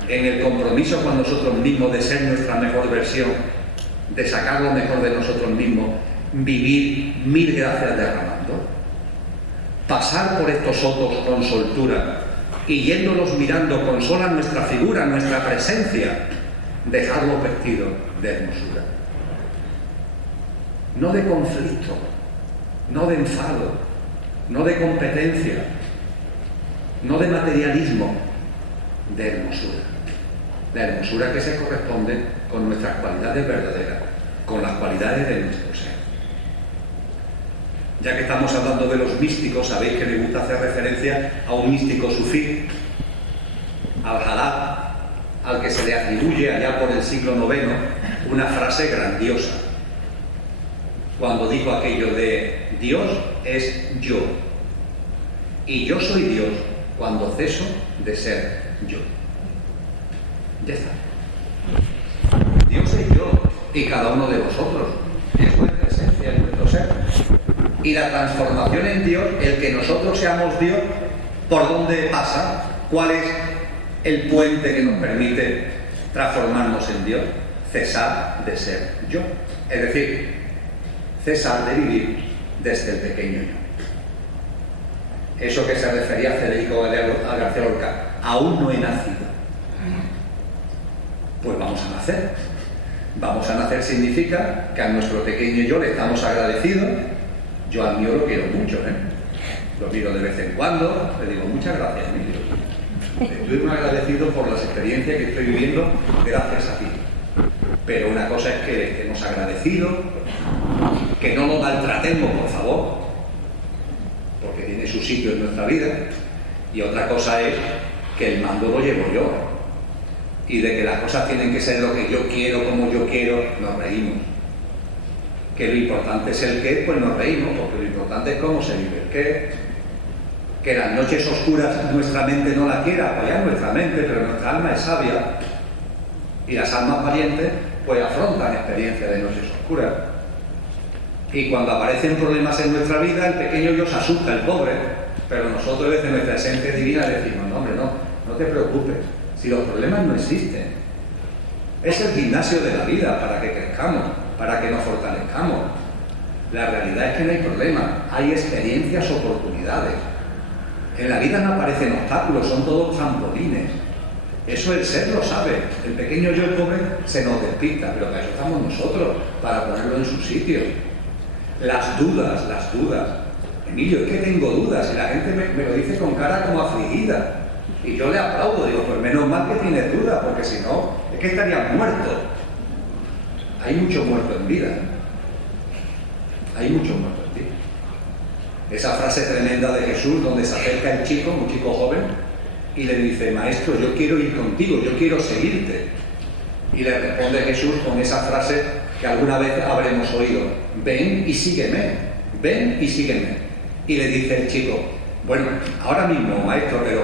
en el compromiso con nosotros mismos de ser nuestra mejor versión, de sacar lo mejor de nosotros mismos, vivir 1000 gracias derramando, pasar por estos sotos con soltura y yéndolos mirando con sola nuestra figura, nuestra presencia, dejarlos vestidos de hermosura. No de conflicto, no de enfado, no de competencia, no de materialismo, de hermosura. La hermosura que se corresponde con nuestras cualidades verdaderas, con las cualidades de nuestro ser. Ya que estamos hablando de los místicos, sabéis que me gusta hacer referencia a un místico sufí, Al-Halad, al que se le atribuye allá por el siglo IX una frase grandiosa, cuando dijo aquello de Dios es yo, Y yo soy Dios cuando ceso de ser yo. Ya está. Dios soy yo y cada uno de vosotros. Es vuestra esencia, es vuestro ser. Y la transformación en Dios, el que nosotros seamos Dios, ¿por dónde pasa? ¿Cuál es el puente que nos permite transformarnos en Dios? Cesar de ser yo. Es decir, cesar de vivir desde el pequeño yo. Eso que se refería a Federico García Lorca, aún no he nacido. Pues vamos a nacer. Vamos a nacer significa que a nuestro pequeño yo le estamos agradecidos. Yo al mío lo quiero mucho, Lo miro de vez en cuando, le digo muchas gracias, Emilio. Estoy muy agradecido por las experiencias que estoy viviendo gracias a ti. Pero una cosa es que estemos agradecidos, que no lo maltratemos, por favor, porque tiene su sitio en nuestra vida, y otra cosa es que el mando lo llevo yo, y de que las cosas tienen que ser lo que yo quiero, como yo quiero, nos reímos. Que lo importante es el qué, pues nos reímos, porque lo importante es cómo se vive el qué. Que las noches oscuras nuestra mente no la quiera, apoyar nuestra mente, pero nuestra alma es sabia, y las almas valientes pues afrontan experiencias de noches oscuras. Y cuando aparecen problemas en nuestra vida, el pequeño yo se asusta, el pobre, pero nosotros desde nuestra esencia divina decimos, no hombre, no te preocupes, si los problemas no existen. Es el gimnasio de la vida para que crezcamos, para que nos fortalezcamos. La realidad es que no hay problema, hay experiencias, oportunidades. En la vida no aparecen obstáculos, son todos trampolines. Eso el ser lo sabe. El pequeño yo, el pobre, se nos despista, pero para eso estamos nosotros, para ponerlo en su sitio. Las dudas. Emilio, es que tengo dudas, y la gente me lo dice con cara como afligida. Y yo le aplaudo, digo, pues menos mal que tienes dudas, porque si no, es que estarías muerto. Hay mucho muerto en vida. Hay mucho muerto en ti. Esa frase tremenda de Jesús, donde se acerca el chico, un chico joven, y le dice, maestro, yo quiero ir contigo, yo quiero seguirte. Y le responde Jesús con esa frase que alguna vez habremos oído, ven y sígueme, ven y sígueme. Y le dice el chico, bueno, ahora mismo, maestro, pero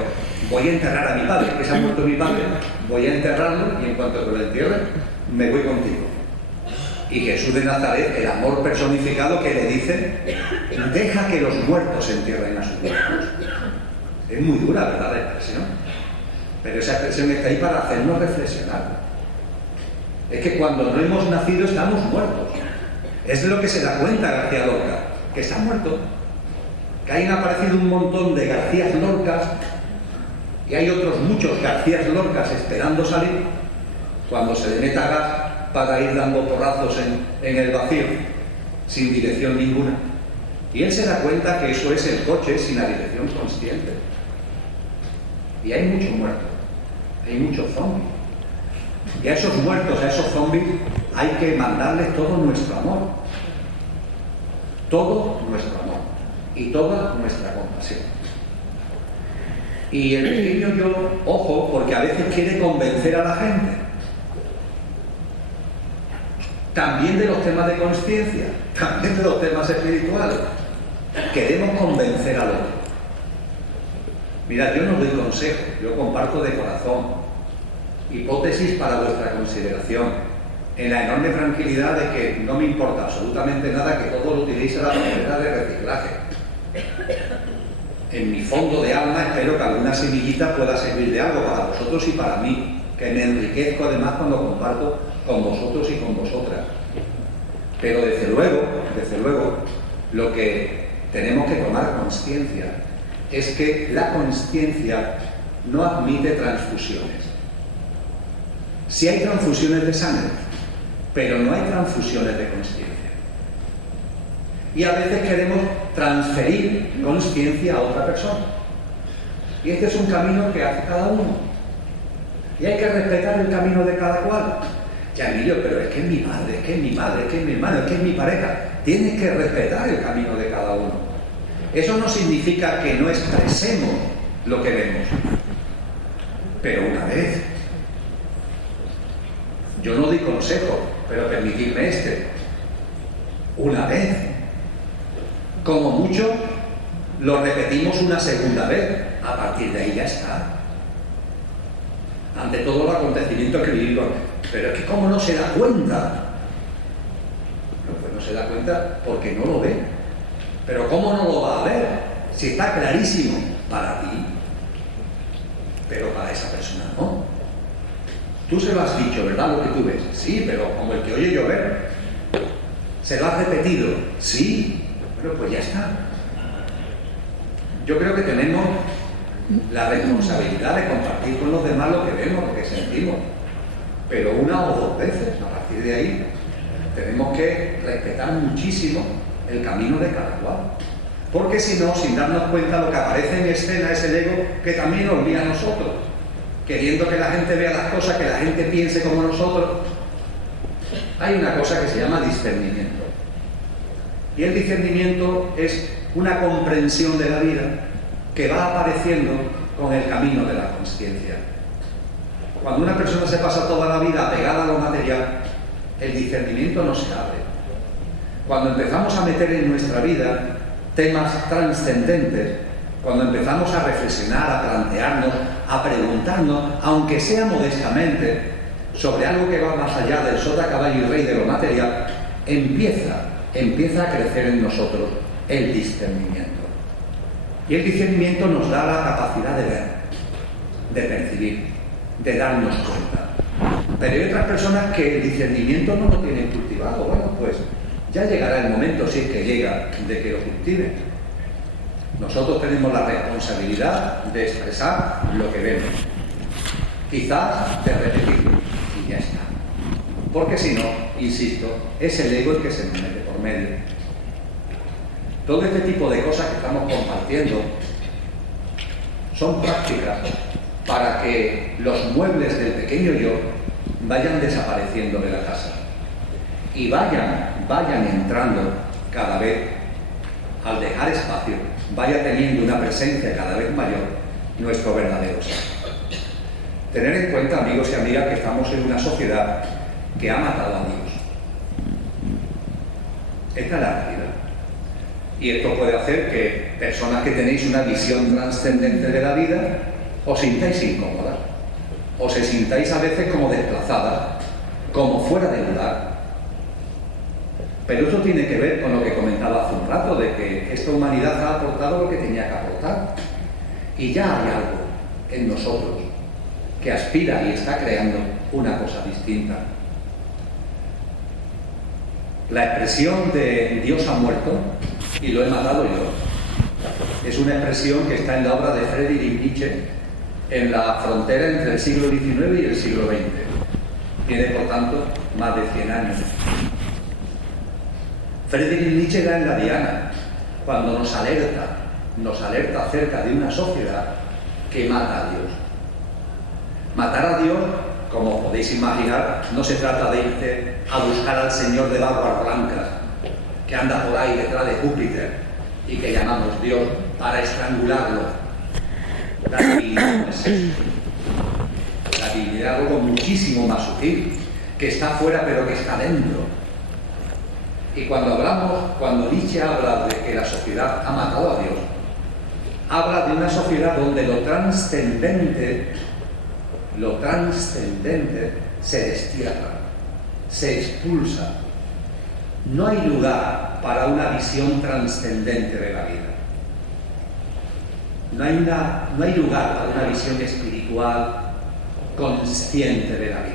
voy a enterrar a mi padre, que se ha muerto mi padre, voy a enterrarlo y en cuanto que lo entierre, me voy contigo. Y Jesús de Nazaret, el amor personificado, que le dice, deja que los muertos entierren a sus muertos. Es muy dura, ¿verdad?, la expresión. Pero esa expresión está ahí para hacernos reflexionar. Es que cuando no hemos nacido estamos muertos. Es de lo que se da cuenta García Lorca, que está muerto. Que hayan aparecido un montón de Garcías Lorcas y hay otros muchos Garcías Lorcas esperando salir cuando se le meta gas para ir dando porrazos en el vacío, sin dirección ninguna. Y él se da cuenta que eso es el coche sin la dirección consciente. Y hay mucho muerto, hay muchos zombies. Y a esos muertos, a esos zombies, hay que mandarles todo nuestro amor. Todo nuestro amor. Y toda nuestra compasión. Y el pequeño yo, ojo, porque a veces quiere convencer a la gente. También de los temas de conciencia, también de los temas espirituales. Queremos convencer al otro. Mirad, yo no doy consejo, yo comparto de corazón. Hipótesis para vuestra consideración. En la enorme tranquilidad de que no me importa absolutamente nada que todo lo utilicéis a la manera de reciclaje. En mi fondo de alma espero que alguna semillita pueda servir de algo para vosotros y para mí, que me enriquezco además cuando comparto con vosotros y con vosotras. Pero desde luego, lo que tenemos que tomar conciencia es que la conciencia no admite transfusiones. Sí hay transfusiones de sangre, pero no hay transfusiones de conciencia. Y a veces queremos transferir conciencia a otra persona. Y este es un camino que hace cada uno. Y hay que respetar el camino de cada cual. Ya, Emilio, pero es que es mi madre, es que es mi madre, es que es mi hermano, es que es mi pareja. Tienes que respetar el camino de cada uno. Eso no significa que no expresemos lo que vemos. Pero una vez. Yo no doy consejo, pero permitidme este. Una vez. Como mucho, lo repetimos una segunda vez, a partir de ahí ya está. Ante todos los acontecimientos que vivimos, pero es que ¿cómo no se da cuenta? Pues no se da cuenta porque no lo ve. Pero ¿cómo no lo va a ver? Si está clarísimo para ti, pero para esa persona no. Tú se lo has dicho, ¿verdad? Lo que tú ves. Sí, pero como el que oye llover. ¿Se lo has repetido? Sí. Bueno, pues ya está. Yo creo que tenemos la responsabilidad de compartir con los demás lo que vemos, lo que sentimos. Pero una o dos veces, a partir de ahí, tenemos que respetar muchísimo el camino de cada cual. Porque si no, sin darnos cuenta, lo que aparece en escena es el ego que también nos guía a nosotros, queriendo que la gente vea las cosas, que la gente piense como nosotros. Hay una cosa que se llama discernimiento. Y el discernimiento es una comprensión de la vida que va apareciendo con el camino de la consciencia. Cuando una persona se pasa toda la vida apegada a lo material, el discernimiento no se abre. Cuando empezamos a meter en nuestra vida temas trascendentes, cuando empezamos a reflexionar, a plantearnos, a preguntarnos, aunque sea modestamente, sobre algo que va más allá del sota, caballo y rey de lo material, empieza a crecer en nosotros el discernimiento. Y el discernimiento nos da la capacidad de ver, de percibir, de darnos cuenta. Pero hay otras personas que el discernimiento no lo tienen cultivado. Bueno, pues ya llegará el momento, si es que llega, de que lo cultiven. Nosotros tenemos la responsabilidad de expresar lo que vemos. Quizás de repetirlo, y ya está. Porque si no, insisto, es el ego el que se nos mete por medio. Todo este tipo de cosas que estamos compartiendo son prácticas para que los muebles del pequeño yo vayan desapareciendo de la casa y vayan entrando cada vez, al dejar espacio, vaya teniendo una presencia cada vez mayor nuestro verdadero ser. Tener en cuenta, amigos y amigas, que estamos en una sociedad que ha matado a Dios. Esta es la realidad. Y esto puede hacer que personas que tenéis una visión trascendente de la vida os sintáis incómodas, o se sintáis a veces como desplazadas, como fuera de lugar. Pero esto tiene que ver con lo que comentaba hace un rato, de que esta humanidad ha aportado lo que tenía que aportar. Y ya hay algo en nosotros que aspira y está creando una cosa distinta. La expresión de Dios ha muerto y lo he matado yo es una expresión que está en la obra de Friedrich Nietzsche, en la frontera entre el siglo XIX y el siglo XX. Tiene, por tanto, más de 100 años. Friedrich Nietzsche era en la diana cuando nos alerta acerca de una sociedad que mata a Dios. Matar a Dios, como podéis imaginar, no se trata de irte a buscar al Señor de barbas blancas que anda por ahí detrás de Júpiter y que llamamos Dios para estrangularlo. La divinidad no es eso. La divinidad es algo muchísimo más sutil, que está fuera pero que está dentro. Y cuando Nietzsche habla de que la sociedad ha matado a Dios, habla de una sociedad donde lo trascendente se destierra, se expulsa. No hay lugar para una visión trascendente de la vida. No hay lugar para una visión espiritual consciente de la vida.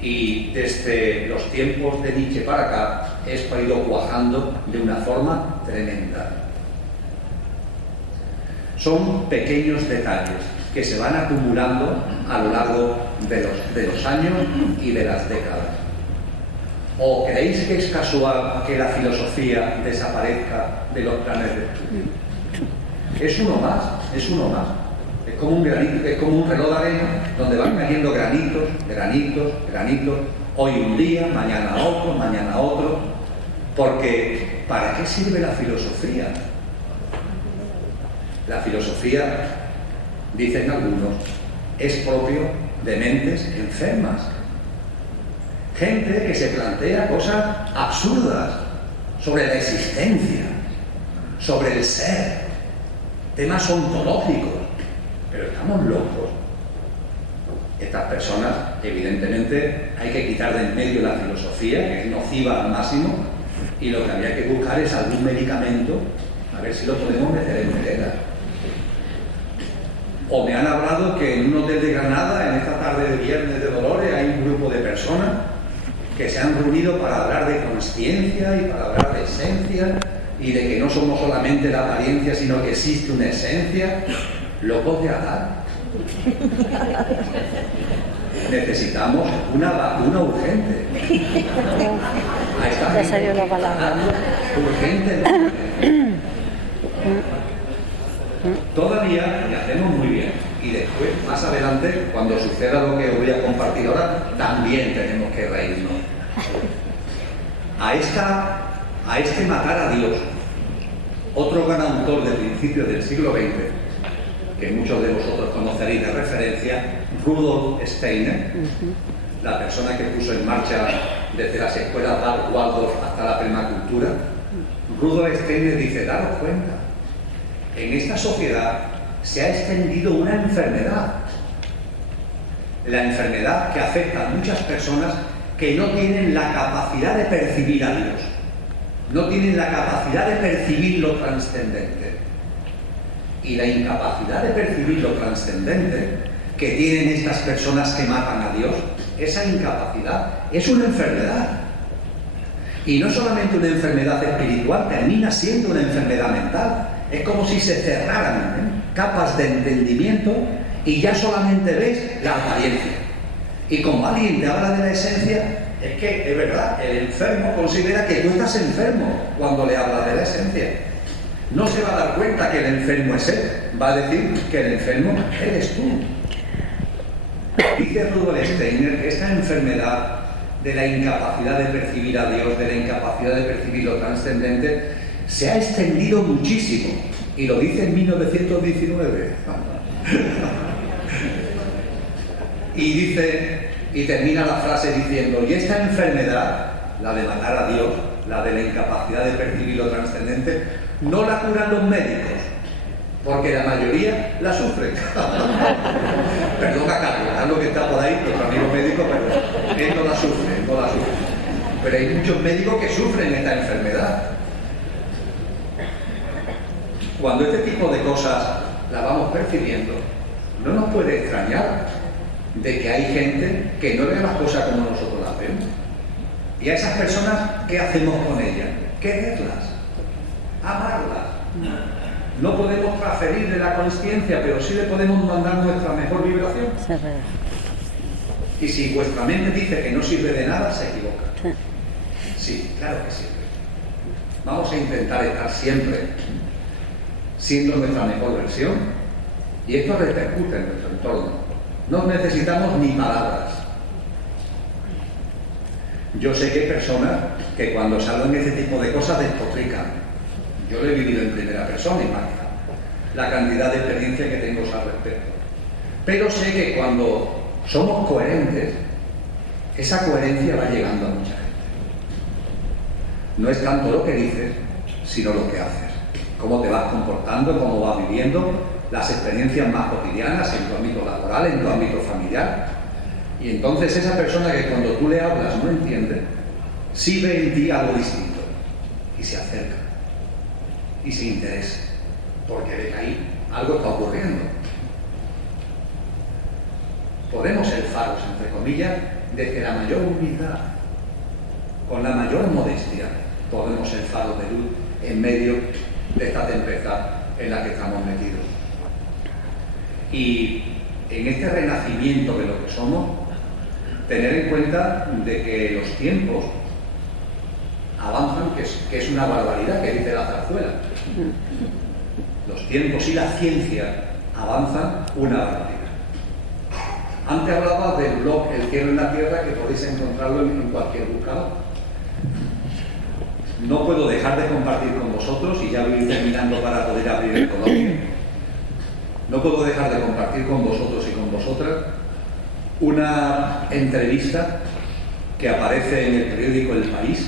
Y desde los tiempos de Nietzsche para acá, esto ha ido cuajando de una forma tremenda. Son pequeños detalles que se van acumulando a lo largo de los años y de las décadas. ¿O creéis que es casual que la filosofía desaparezca de los planes de estudio? Es uno más. Es como un granito, es como un reloj de arena donde van cayendo granitos, hoy un día, mañana otro, porque ¿para qué sirve la filosofía? La filosofía, dicen algunos, es propio de mentes enfermas. Gente que se plantea cosas absurdas sobre la existencia, sobre el ser, temas ontológicos, pero estamos locos. Estas personas, evidentemente, hay que quitar de en medio la filosofía, que es nociva al máximo, y lo que habría que buscar es algún medicamento, a ver si lo podemos meter en vereda. O me han hablado que en un hotel de Granada, en esta tarde de Viernes de Dolores, hay un grupo de personas que se han reunido para hablar de consciencia y para hablar de esencia, y de que no somos solamente la apariencia, sino que existe una esencia. Locos de Adán. Necesitamos una vacuna urgente. Ahí está. Ya salió la palabra. Urgente. Todavía le hacemos muy bien. Y después, más adelante, cuando suceda lo que os voy a compartir ahora, también tenemos que reírnos. A este matar a Dios, otro gran autor de principios del siglo XX, que muchos de vosotros conoceréis de referencia, Rudolf Steiner, la persona que puso en marcha desde las escuelas Waldorf hasta la permacultura. Rudolf Steiner dice: daros cuenta, en esta sociedad se ha extendido una enfermedad, la enfermedad que afecta a muchas personas que no tienen la capacidad de percibir a Dios, no tienen la capacidad de percibir lo trascendente. Y la incapacidad de percibir lo trascendente que tienen estas personas que matan a Dios, esa incapacidad es una enfermedad. Y no solamente una enfermedad espiritual, termina siendo una enfermedad mental. Es como si se cerraran capas de entendimiento y ya solamente ves la apariencia. Y como alguien te habla de la esencia, es que, de verdad, el enfermo considera que tú estás enfermo cuando le hablas de la esencia. No se va a dar cuenta que el enfermo es él, va a decir que el enfermo eres tú. Dice Rudolf Steiner que esta enfermedad de la incapacidad de percibir a Dios, de la incapacidad de percibir lo trascendente, se ha extendido muchísimo. Y lo dice en 1919. Y termina la frase diciendo: y esta enfermedad, la de matar a Dios, la de la incapacidad de percibir lo trascendente, no la curan los médicos, porque la mayoría la sufren. Perdón a Carlos que está por ahí, nuestro amigo médico, pero él no la sufre, Pero hay muchos médicos que sufren esta enfermedad. Cuando este tipo de cosas las vamos percibiendo, no nos puede extrañar de que hay gente que no ve las cosas como nosotros las vemos. Y a esas personas, ¿qué hacemos con ellas? Quererlas, amarlas. No podemos transferirle la consciencia, pero sí le podemos mandar nuestra mejor vibración. Y si vuestra mente dice que no sirve de nada, se equivoca. Sí, claro que sirve. Vamos a intentar estar siempre siendo nuestra mejor versión, y esto repercute en nuestro entorno. No necesitamos ni palabras. Yo sé que hay personas que cuando salen ese tipo de cosas despotrican. Yo lo he vivido en primera persona, y más la cantidad de experiencia que tengo al respecto. Pero sé que cuando somos coherentes, esa coherencia va llegando a mucha gente. No es tanto lo que dices, sino lo que haces. Cómo te vas comportando, cómo vas viviendo, las experiencias más cotidianas en tu ámbito laboral, en tu ámbito familiar. Y entonces esa persona que cuando tú le hablas no entiende, sí ve en ti algo distinto y se acerca y se interesa, porque ve que ahí algo está ocurriendo. Podemos ser faros, entre comillas, desde la mayor humildad, con la mayor modestia, podemos ser faros de luz en medio de esta tempestad en la que estamos metidos. Y en este renacimiento de lo que somos, tener en cuenta de que los tiempos avanzan, que es una barbaridad, que dice la zarzuela. Los tiempos y la ciencia avanzan una barbaridad. Antes hablaba del blog El cielo en la tierra, que podéis encontrarlo en cualquier buscador. No puedo dejar de compartir con vosotros, y ya voy a ir terminando para poder abrir el coloquio, no puedo dejar de compartir con vosotros y con vosotras una entrevista que aparece en el periódico El País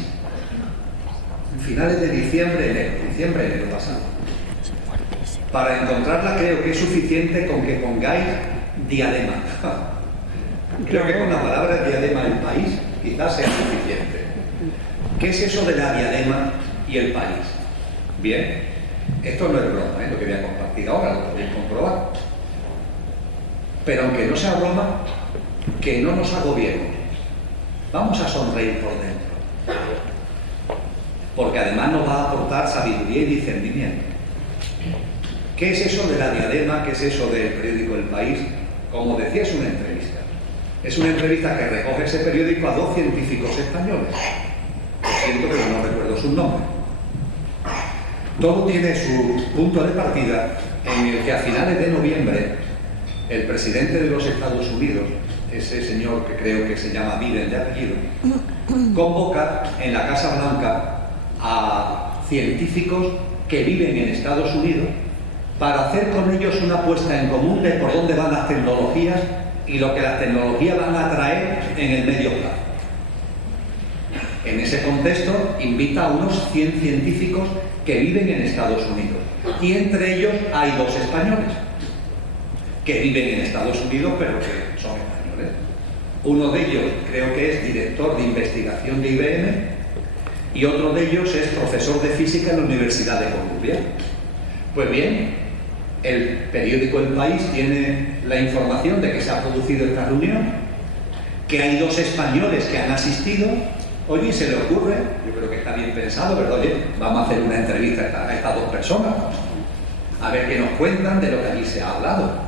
en finales de diciembre, enero. diciembre, enero pasado. Para encontrarla creo que es suficiente con que pongáis diadema. Creo que con la palabra diadema el país quizás sea suficiente. ¿Qué es eso de la diadema y el país? Bien, esto no es broma, lo que voy a compartir ahora, lo podéis comprobar. Pero aunque no sea broma, que no nos agobiemos. Vamos a sonreír por dentro. Porque además nos va a aportar sabiduría y discernimiento. ¿Qué es eso de la diadema? ¿Qué es eso del periódico El País? Como decía, es una entrevista. Es una entrevista que recoge ese periódico a 2 científicos españoles. Lo siento, pero no recuerdo sus nombres. Todo tiene su punto de partida en el que a finales de noviembre el presidente de los Estados Unidos, ese señor que creo que se llama Biden de apellido, convoca en la Casa Blanca a científicos que viven en Estados Unidos para hacer con ellos una puesta en común de por dónde van las tecnologías y lo que las tecnologías van a traer en el medio plazo. En ese contexto invita a unos 100 científicos que viven en Estados Unidos, y entre ellos hay 2 españoles que viven en Estados Unidos pero que son españoles. Uno de ellos creo que es director de investigación de IBM y otro de ellos es profesor de física en la Universidad de Columbia. Pues bien, el periódico El País tiene la información de que se ha producido esta reunión, que hay 2 españoles que han asistido. Oye, se le ocurre, yo creo que está bien pensado, ¿verdad? Oye, vamos a hacer una entrevista a estas 2 personas, a ver qué nos cuentan de lo que allí se ha hablado.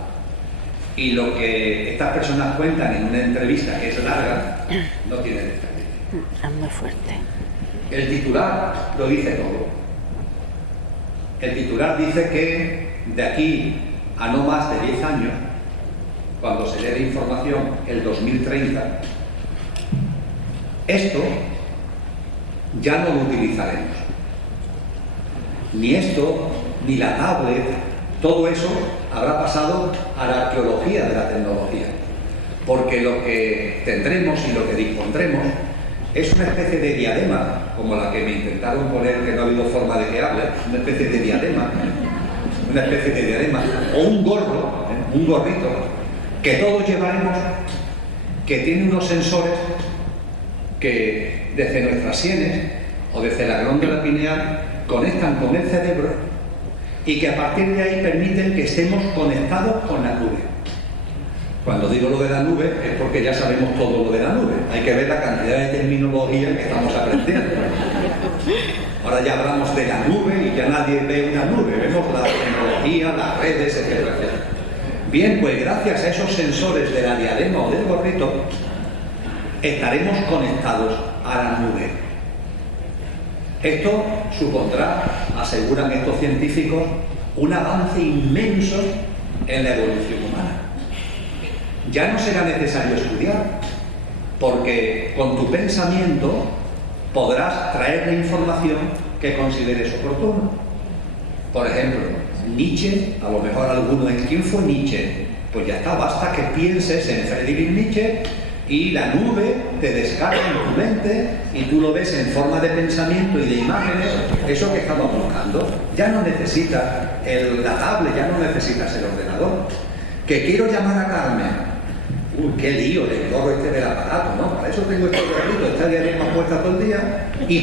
Y lo que estas personas cuentan en una entrevista que es larga, no tiene desperdicio. Es muy fuerte. El titular lo dice todo. El titular dice que de aquí a no más de 10 años, cuando se dé la información, el 2030, esto ya no lo utilizaremos. Ni esto, ni la tablet, todo eso habrá pasado a la arqueología de la tecnología. Porque lo que tendremos y lo que dispondremos es una especie de diadema, como la que me intentaron poner, que no ha habido forma de que hable, una especie de diadema, o un gorro, un gorrito, que todos llevaremos, que tiene unos sensores que desde nuestras sienes o desde la glándula pineal conectan con el cerebro y que a partir de ahí permiten que estemos conectados con la nube. Cuando digo lo de la nube es porque ya sabemos todo lo de la nube. Hay que ver la cantidad de terminología que estamos aprendiendo. Ahora ya hablamos de la nube y ya nadie ve una nube. Vemos la tecnología, las redes, etcétera, etcétera. Bien, pues gracias a esos sensores de la diadema o del gorrito, estaremos conectados a la nube. Esto supondrá, aseguran estos científicos, un avance inmenso en la evolución humana. Ya no será necesario estudiar, porque con tu pensamiento podrás traer la información que consideres oportuna. Por ejemplo, Nietzsche, a lo mejor alguno de ¿quién fue Nietzsche? Pues ya está, basta que pienses en Friedrich Nietzsche y la nube te descarga en tu mente y tú lo ves en forma de pensamiento y de imágenes, eso que estamos buscando. Ya no necesitas la tablet, ya no necesitas el ordenador. Que quiero llamar a Carmen. Qué lío el gorro este del aparato, ¿no? Para eso tengo este gorrito, esta diadema puesta todo el día y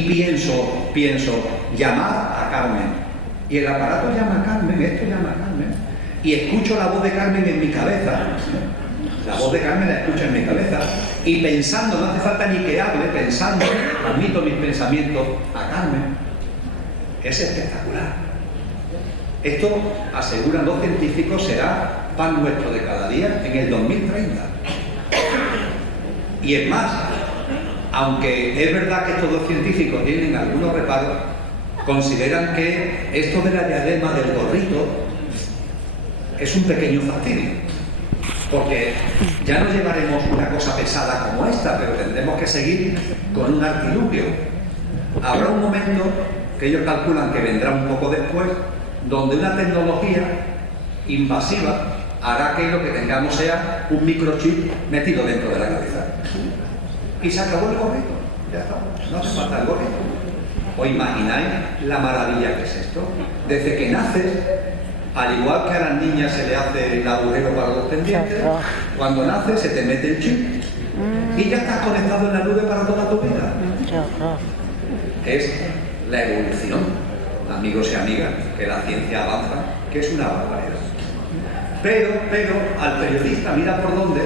pienso, llamar a Carmen. Y el aparato llama a Carmen, esto llama a Carmen. Y escucho la voz de Carmen en mi cabeza. La voz de Carmen la escucho en mi cabeza. Y pensando, no hace falta ni que hable, pensando, transmito mis pensamientos a Carmen. Es espectacular. Esto, aseguran los científicos, será pan nuestro de cada día en el 2030. Y es más, aunque es verdad que estos 2 científicos tienen algunos reparos, consideran que esto de la diadema del gorrito es un pequeño fastidio, porque ya no llevaremos una cosa pesada como esta, pero tendremos que seguir con un artilugio. Habrá un momento que ellos calculan que vendrá un poco después, donde una tecnología invasiva hará que lo que tengamos sea un microchip metido dentro de la cabeza. Y se acabó el gorrito. Ya está. No hace falta el gorrito. ¿Os imagináis la maravilla que es esto? Desde que naces, al igual que a las niñas se le hace el agujero para los pendientes, cuando naces se te mete el chip y ya estás conectado en la nube para toda tu vida. Es la evolución, amigos y amigas, que la ciencia avanza, que es una barbaridad. Pero al periodista, mira por dónde,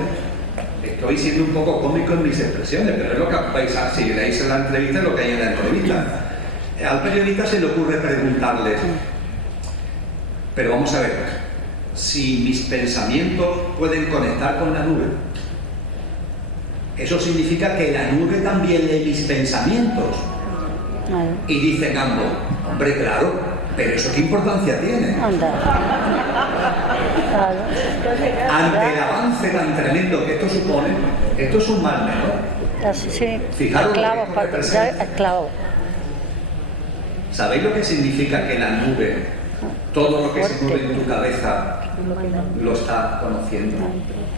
estoy siendo un poco cómico en mis expresiones, pero es lo que vais a, si leéis en la entrevista, es lo que hay en la entrevista. Al periodista se le ocurre preguntarle, pero vamos a ver, si mis pensamientos pueden conectar con la nube, eso significa que la nube también lee mis pensamientos. Y dicen ambos, hombre, claro, pero ¿eso qué importancia tiene? Ante el avance tan tremendo que esto supone, esto es un mal menor. Sí. Fijaros Esclavo, lo que esto representa. esclavo. ¿Sabéis lo que significa que la nube, todo lo que se mueve en tu cabeza, lo está conociendo?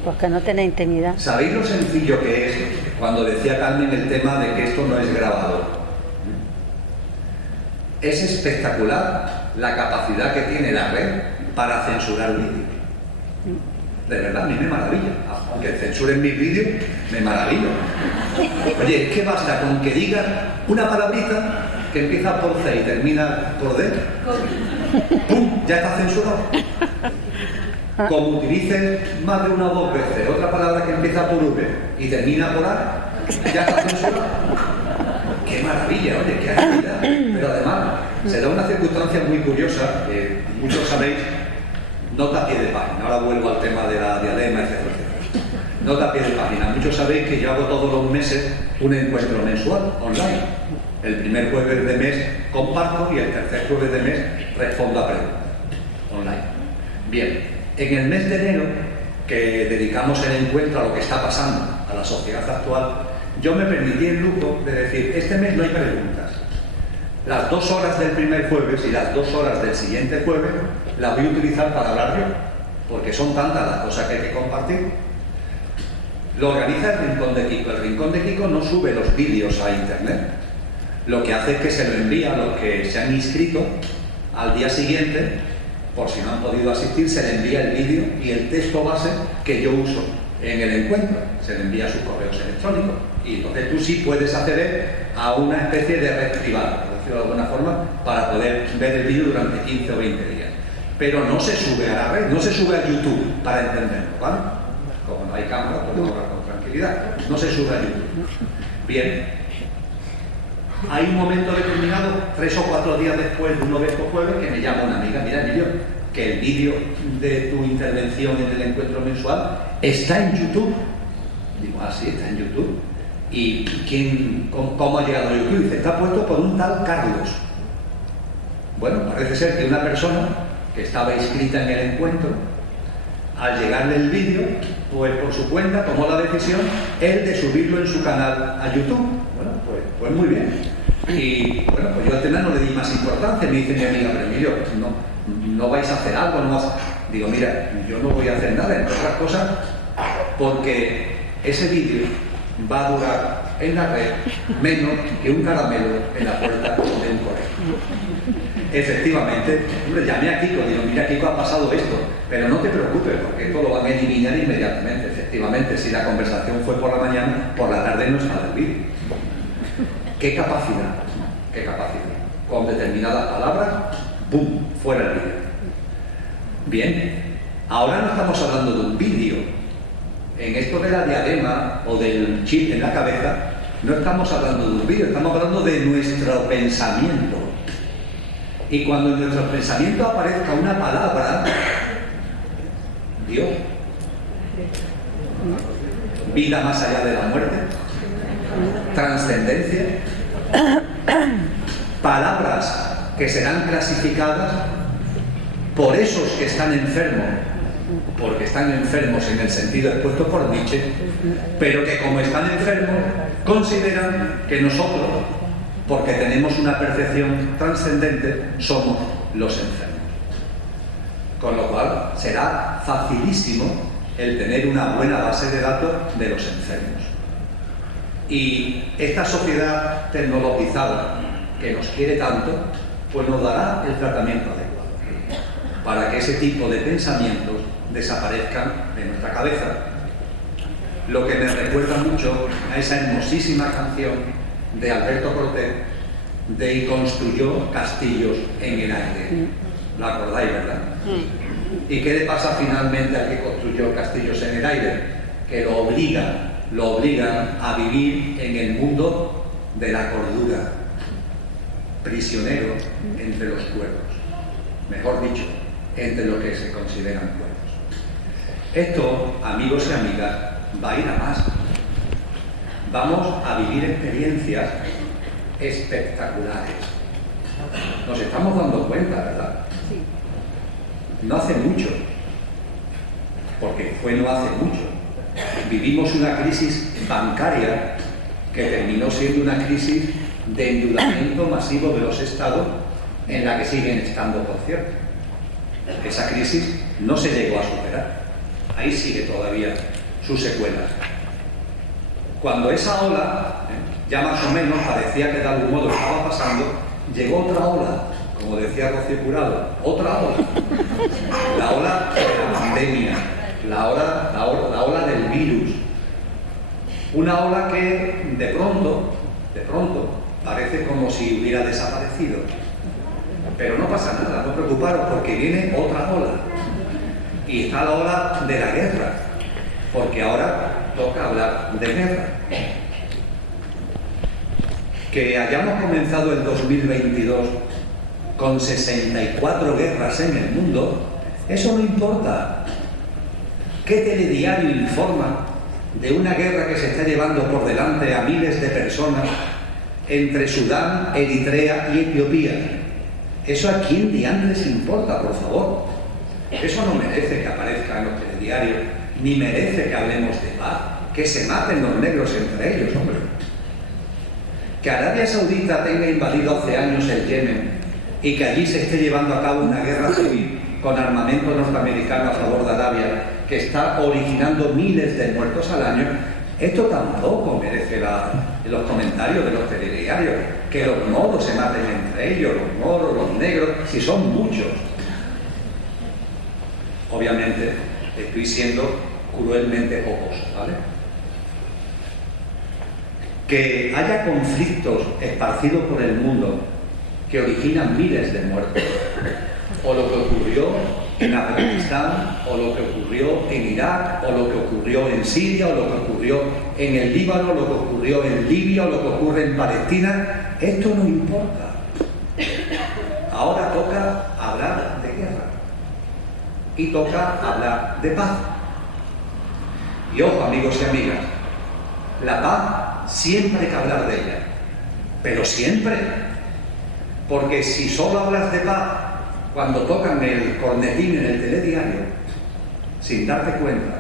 Porque no tiene intimidad. ¿Sabéis lo sencillo que es cuando decía Carmen el tema de que esto no es grabado? Es espectacular la capacidad que tiene la red para censurar vídeos. De verdad, a mí me maravilla. Aunque censuren mis vídeos, me maravilla. Oye, ¿qué basta con que digas una palabrita que empieza por C y termina por D? ¡Pum! Ya está censurado. Como utilices más de una o dos veces otra palabra que empieza por V y termina por A, ya está censurado. ¡Qué maravilla! Oye, qué agilidad. Pero además, se da una circunstancia muy curiosa, que muchos sabéis, nota a pie de página. Ahora vuelvo al tema de la diadema, etc. Nota a pie de página. Muchos sabéis que yo hago todos los meses un encuentro mensual, online. El primer jueves de mes comparto y el tercer jueves de mes respondo a preguntas, online. Bien, en el mes de enero, que dedicamos el encuentro a lo que está pasando, a la sociedad actual, yo me permití el lujo de decir, este mes no hay preguntas. Las 2 horas del primer jueves y las 2 horas del siguiente jueves las voy a utilizar para hablar yo, porque son tantas las cosas que hay que compartir. Lo organiza el Rincón de Kiko. El Rincón de Kiko no sube los vídeos a internet. Lo que hace es que se lo envía a los que se han inscrito al día siguiente, por si no han podido asistir, se le envía el vídeo y el texto base que yo uso en el encuentro. Se le envía a sus correos electrónicos. Y entonces tú sí puedes acceder a una especie de red privada, por decirlo de alguna forma, para poder ver el vídeo durante 15 o 20 días. Pero no se sube a la red, no se sube a YouTube para entenderlo, ¿vale? Como no hay cámara, podemos hablar con tranquilidad. No se sube a YouTube. Bien. Hay un momento determinado, 3 o 4 días después de uno de estos jueves, que me llama una amiga, mira, Emilio, que el vídeo de tu intervención en el encuentro mensual está en YouTube. Digo, ah, sí, está en YouTube. ¿Y cómo ha llegado a YouTube? Dice, está puesto por un tal Carlos. Bueno, parece ser que una persona que estaba inscrita en el encuentro, al llegarle el vídeo, pues por su cuenta tomó la decisión él de subirlo en su canal a YouTube. Bueno, pues muy bien. Y bueno, pues yo al tema no le di más importancia. Me dice mi amiga, pero Emilio, no vais a hacer algo, no vas a... Digo, mira, yo no voy a hacer nada, entre otras cosas, porque ese vídeo va a durar en la red menos que un caramelo en la puerta de un colegio. Efectivamente, hombre, llamé a Kiko, digo, mira, Kiko, ha pasado esto, pero no te preocupes, porque esto lo van a eliminar inmediatamente. Efectivamente, si la conversación fue por la mañana, por la tarde no está el vídeo. ¡Qué capacidad! ¡Qué capacidad! Con determinadas palabras, ¡bum!, fuera el vídeo. Bien, ahora no estamos hablando de un vídeo. En esto de la diadema o del chip en la cabeza, no estamos hablando de un vídeo, estamos hablando de nuestro pensamiento. Y cuando en nuestro pensamiento aparezca una palabra, Dios, vida más allá de la muerte, trascendencia, palabras que serán clasificadas por esos que están enfermos, porque están enfermos en el sentido expuesto por Nietzsche, pero que como están enfermos, consideran que nosotros, porque tenemos una percepción trascendente, somos los enfermos. Con lo cual, será facilísimo el tener una buena base de datos de los enfermos. Y esta sociedad tecnologizada que nos quiere tanto, pues nos dará el tratamiento adecuado para que ese tipo de pensamientos desaparezcan de nuestra cabeza. Lo que me recuerda mucho a esa hermosísima canción de Alberto Cortés de "Y construyó castillos en el aire". ¿La acordáis, verdad? ¿Y qué le pasa finalmente al que construyó castillos en el aire? Que lo obligan a vivir en el mundo de la cordura, prisionero entre los cuerdos, mejor dicho, entre lo que se consideran cuerdos. Esto, amigos y amigas, va a ir a más. Vamos a vivir experiencias espectaculares. Nos estamos dando cuenta, ¿verdad? No hace mucho, porque fue no hace mucho, vivimos una crisis bancaria que terminó siendo una crisis de endeudamiento masivo de los estados, en la que siguen estando, por cierto. Esa crisis no se llegó a superar, ahí sigue todavía sus secuelas. Cuando esa ola, ya más o menos parecía que de algún modo estaba pasando, llegó otra ola, como decía Rocío Jurado, otra ola, la ola de la pandemia, la ola del virus, una ola que de pronto parece como si hubiera desaparecido, pero no pasa nada, no preocuparos, porque viene otra ola, y está la ola de la guerra, porque ahora toca hablar de guerra. Que hayamos comenzado el 2022 con 64 guerras en el mundo, eso no importa. ¿Qué telediario informa de una guerra que se está llevando por delante a miles de personas entre Sudán, Eritrea y Etiopía? ¿Eso a quién diantres importa, por favor? Eso no merece que aparezca en los telediarios, ni merece que hablemos de paz, que se maten los negros entre ellos, hombre. Que Arabia Saudita tenga invadido hace años el Yemen y que allí se esté llevando a cabo una guerra civil con armamento norteamericano a favor de Arabia, que está originando miles de muertos al año, esto tampoco merece los comentarios de los telediarios. Que los moros se maten entre ellos, los moros, los negros, si son muchos. Obviamente estoy siendo cruelmente pocos, ¿vale? Que haya conflictos esparcidos por el mundo que originan miles de muertos, o lo que ocurrió en Afganistán, o lo que ocurrió en Irak, o lo que ocurrió en Siria, o lo que ocurrió en el Líbano, o lo que ocurrió en Libia, o lo que ocurre en Palestina, esto no importa. Ahora toca hablar de guerra y toca hablar de paz. Y ojo, amigos y amigas, la paz siempre hay que hablar de ella, pero siempre, porque si solo hablas de paz cuando tocan el cornetín en el telediario, sin darte cuenta,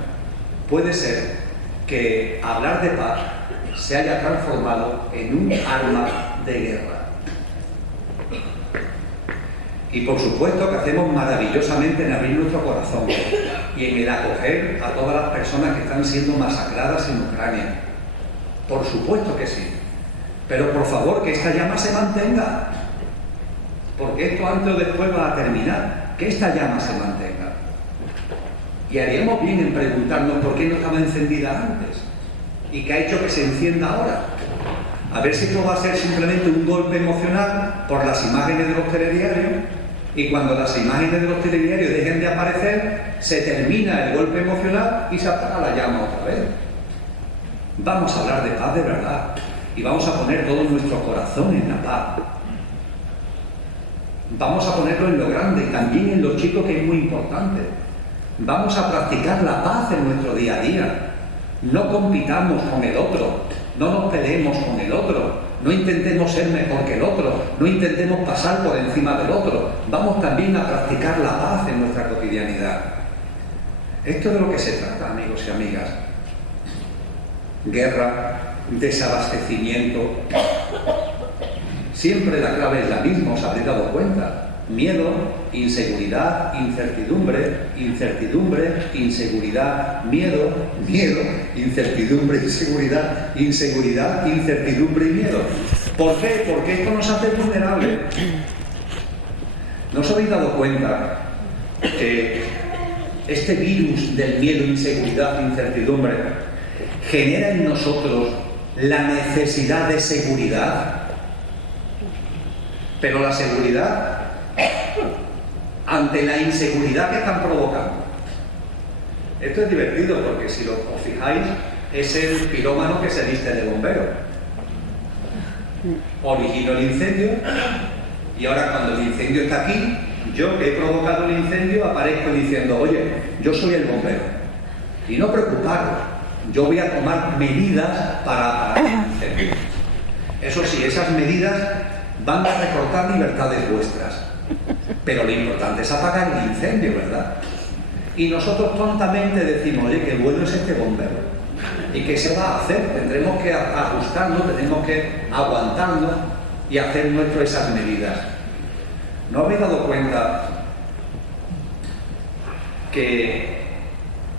puede ser que hablar de paz se haya transformado en un arma de guerra. Y por supuesto que hacemos maravillosamente en abrir nuestro corazón y en el acoger a todas las personas que están siendo masacradas en Ucrania. Por supuesto que sí. Pero por favor, que esta llama se mantenga. Porque esto antes o después va a terminar. Que esta llama se mantenga. Y haríamos bien en preguntarnos por qué no estaba encendida antes. ¿Y qué ha hecho que se encienda ahora? A ver si esto va a ser simplemente un golpe emocional por las imágenes de los telediarios, y cuando las imágenes de los telediarios dejen de aparecer, se termina el golpe emocional y se apaga la llama otra vez. Vamos a hablar de paz de verdad y vamos a poner todo nuestro corazón en la paz. Vamos a ponerlo en lo grande y también en lo chico, que es muy importante. Vamos a practicar la paz en nuestro día a día. No compitamos con el otro, no nos peleemos con el otro, no intentemos ser mejor que el otro, no intentemos pasar por encima del otro. Vamos también a practicar la paz en nuestra cotidianidad. Esto es de lo que se trata, amigos y amigas. Guerra, desabastecimiento. Siempre la clave es la misma, os habréis dado cuenta. Miedo, inseguridad, incertidumbre, incertidumbre, inseguridad, miedo, miedo, incertidumbre, inseguridad, inseguridad, incertidumbre y miedo. ¿Por qué? Porque esto nos hace vulnerables. ¿No os habéis dado cuenta que este virus del miedo, inseguridad, incertidumbre genera en nosotros la necesidad de seguridad? Pero la seguridad ante la inseguridad que están provocando. Esto es divertido porque si os fijáis es el pirómano que se viste de bombero. Originó el incendio y ahora cuando el incendio está aquí, yo que he provocado el incendio aparezco diciendo, oye, yo soy el bombero. Y no preocuparos, yo voy a tomar medidas para el incendio. Eso sí, esas medidas van a recortar libertades vuestras. Pero lo importante es apagar el incendio, ¿verdad? Y nosotros tontamente decimos, oye, qué bueno es este bombero. ¿Y qué se va a hacer? Tendremos que ajustarnos, tenemos que aguantarnos y hacer nuestro esas medidas. ¿No habéis dado cuenta que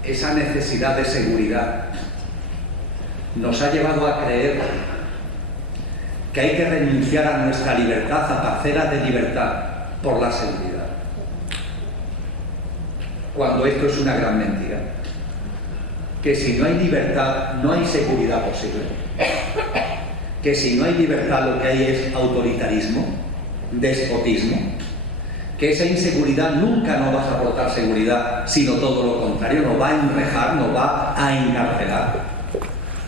esa necesidad de seguridad nos ha llevado a creer que hay que renunciar a nuestra libertad, a parcelas de libertad, por la seguridad? Cuando esto es una gran mentira. Que si no hay libertad, no hay seguridad posible. Que si no hay libertad, lo que hay es autoritarismo, despotismo. Que esa inseguridad nunca nos va a aportar seguridad, sino todo lo contrario, nos va a enrejar, nos va a encarcelar.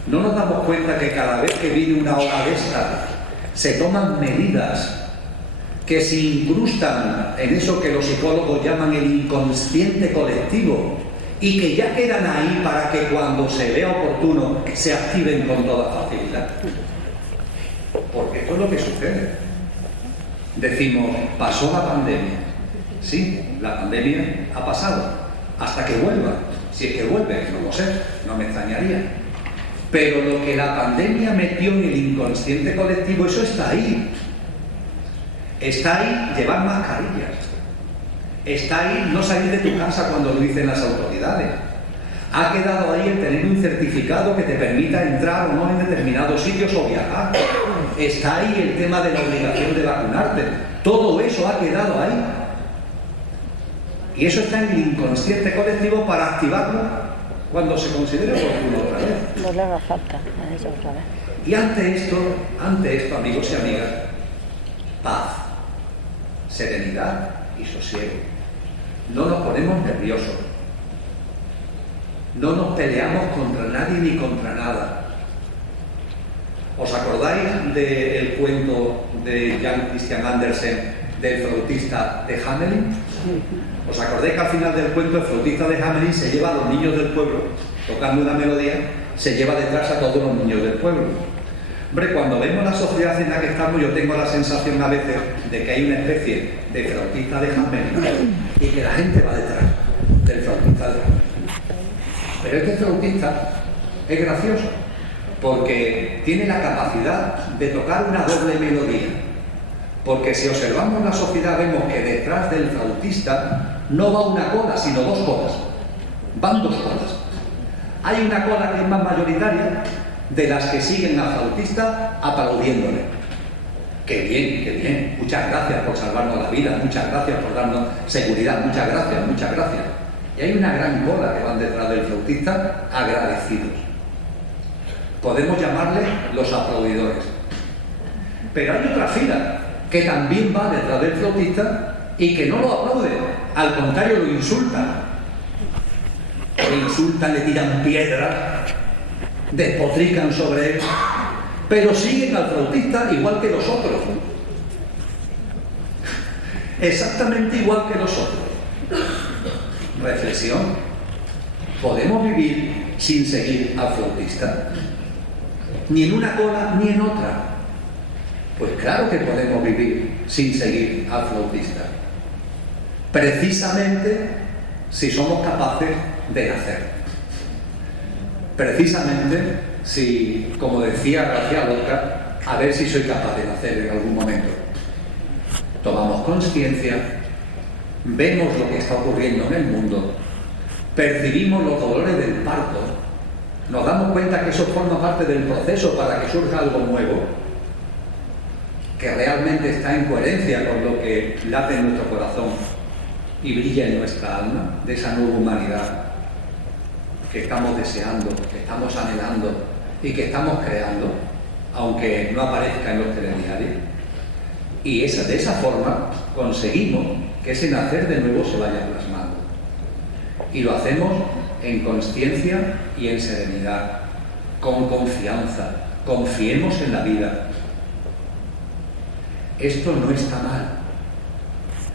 ¿No nos damos cuenta que cada vez que viene una ola de esta, se toman medidas que se incrustan en eso que los psicólogos llaman el inconsciente colectivo y que ya quedan ahí para que cuando se vea oportuno se activen con toda facilidad? Porque esto es lo que sucede. Decimos, pasó la pandemia. Sí, la pandemia ha pasado. Hasta que vuelva. Si es que vuelve, no lo sé, no me extrañaría. Pero lo que la pandemia metió en el inconsciente colectivo, eso está ahí. Está ahí llevar mascarillas. Está ahí no salir de tu casa cuando lo dicen las autoridades. Ha quedado ahí el tener un certificado que te permita entrar o no en determinados sitios o viajar. Está ahí el tema de la obligación de vacunarte. Todo eso ha quedado ahí. Y eso está en el inconsciente colectivo para activarlo cuando se considere oportuno otra vez. No le haga falta a eso otra vez. Y ante esto, amigos y amigas, paz, serenidad y sosiego. No nos ponemos nerviosos. No nos peleamos contra nadie ni contra nada. ¿Os acordáis del cuento de Jan Christian Andersen del flautista de Hamelin? ¿Os acordáis que al final del cuento el flautista de Hamelin se lleva a los niños del pueblo, tocando una melodía, se lleva detrás a todos los niños del pueblo? Hombre, cuando vemos la sociedad en la que estamos, yo tengo la sensación a veces de que hay una especie de flautista de Hamelin y que la gente va detrás del flautista de Hamelin. Pero este flautista es gracioso porque tiene la capacidad de tocar una doble melodía. Porque si observamos la sociedad vemos que detrás del flautista no va una cola, sino dos colas. Van dos colas. Hay una cola que es más mayoritaria de las que siguen al flautista aplaudiéndole. ¡Qué bien, qué bien! Muchas gracias por salvarnos la vida, muchas gracias por darnos seguridad, muchas gracias, muchas gracias. Y hay una gran cola que van detrás del flautista agradecidos. Podemos llamarle los aplaudidores. Pero hay otra fila que también va detrás del flautista y que no lo aplaude, al contrario lo insultan. Lo insultan, le tiran piedras, despotrican sobre él, pero siguen al flautista igual que los otros. Exactamente igual que los otros. Reflexión. ¿Podemos vivir sin seguir al flautista? Ni en una cola ni en otra. Pues claro que podemos vivir sin seguir al flautista. Precisamente si somos capaces de nacer. Precisamente si, como decía García Lorca, a ver si soy capaz de nacer en algún momento. Tomamos conciencia, vemos lo que está ocurriendo en el mundo, percibimos los dolores del parto, nos damos cuenta que eso forma parte del proceso para que surja algo nuevo que realmente está en coherencia con lo que late en nuestro corazón y brilla en nuestra alma, de esa nueva humanidad que estamos deseando, que estamos anhelando y que estamos creando, aunque no aparezca en los telediarios. Y de esa forma conseguimos que ese nacer de nuevo se vaya plasmando. Y lo hacemos en consciencia y en serenidad, con confianza. Confiemos en la vida. Esto no está mal.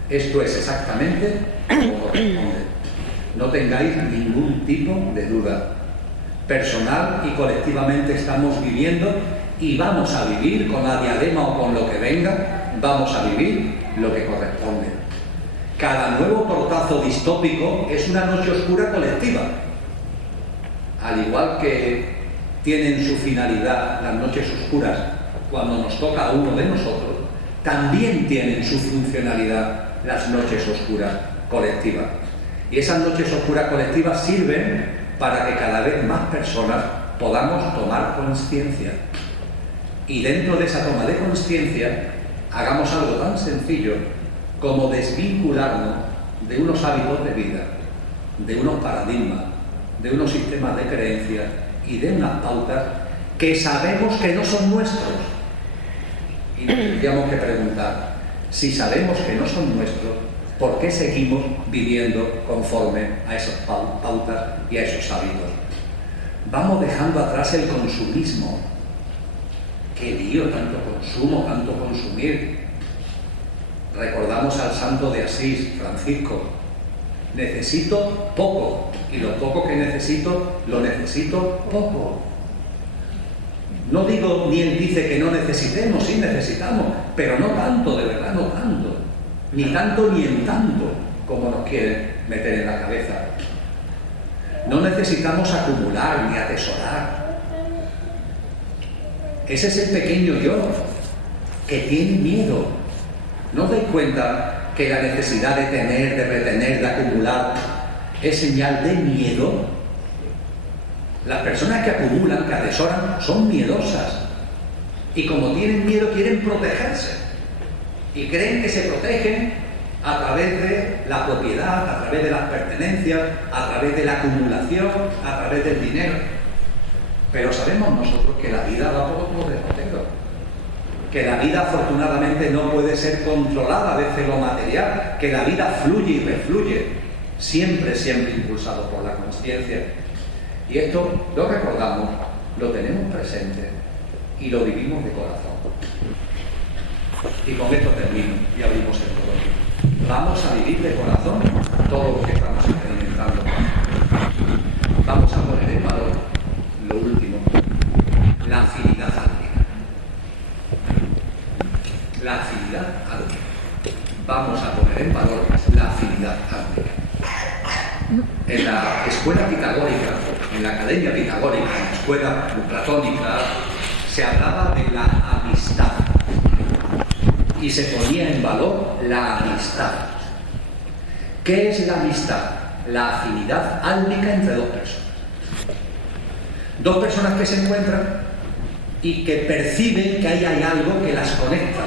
Esto es exactamente como corresponde. No tengáis ningún tipo de duda. Personal y colectivamente estamos viviendo y vamos a vivir con la diadema o con lo que venga, vamos a vivir lo que corresponde. Cada nuevo portazo distópico es una noche oscura colectiva. Al igual que tienen su finalidad las noches oscuras cuando nos toca a uno de nosotros, también tienen su funcionalidad las noches oscuras colectivas. Y esas noches oscuras colectivas sirven para que cada vez más personas podamos tomar conciencia. Y dentro de esa toma de conciencia hagamos algo tan sencillo como desvincularnos de unos hábitos de vida, de unos paradigmas, de unos sistemas de creencias y de unas pautas que sabemos que no son nuestros. Y nos tendríamos que preguntar, si sabemos que no son nuestros, ¿por qué seguimos viviendo conforme a esas pautas y a esos hábitos? Vamos dejando atrás el consumismo. ¡Qué lío! Tanto consumo, tanto consumir. Recordamos al santo de Asís, Francisco. Necesito poco, y lo poco que necesito, lo necesito poco. No digo, ni él dice que no necesitemos, sí necesitamos, pero no tanto, de verdad, no tanto. Ni tanto ni en tanto, como nos quieren meter en la cabeza. No necesitamos acumular ni atesorar. Ese es el pequeño yo, que tiene miedo. ¿No os dais cuenta que la necesidad de tener, de retener, de acumular, es señal de miedo? Las personas que acumulan, que atesoran, son miedosas. Y como tienen miedo, quieren protegerse. Y creen que se protegen a través de la propiedad, a través de las pertenencias, a través de la acumulación, a través del dinero. Pero sabemos nosotros que la vida va por otro derrotero. Que la vida afortunadamente no puede ser controlada desde lo material, que la vida fluye y refluye, siempre, siempre impulsado por la conciencia. Y esto lo recordamos, lo tenemos presente y lo vivimos de corazón. Y con esto termino y abrimos el todo. Vamos a vivir de corazón todo lo que estamos experimentando. Vamos a poner en valor lo último, la afinidad álmica. La afinidad álmica. Vamos a poner en valor la afinidad álmica. En la escuela pitagórica, en la academia pitagórica, en la escuela platónica, se hablaba de la amistad y se ponía en valor la amistad. ¿Qué es la amistad? La afinidad álmica entre dos personas. Dos personas que se encuentran y que perciben que ahí hay algo que las conecta.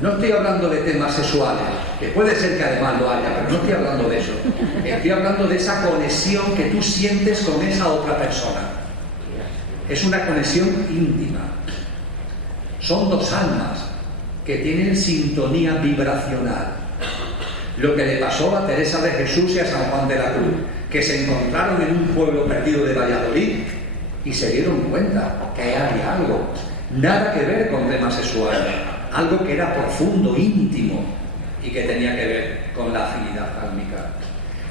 No estoy hablando de temas sexuales, que puede ser que además lo haya, pero no estoy hablando de eso. Estoy hablando de esa conexión que tú sientes con esa otra persona. Es una conexión íntima. Son dos almas que tienen sintonía vibracional. Lo que le pasó a Teresa de Jesús y a San Juan de la Cruz, que se encontraron en un pueblo perdido de Valladolid y se dieron cuenta que había algo, nada que ver con temas sexuales, algo que era profundo, íntimo y que tenía que ver con la afinidad álmica.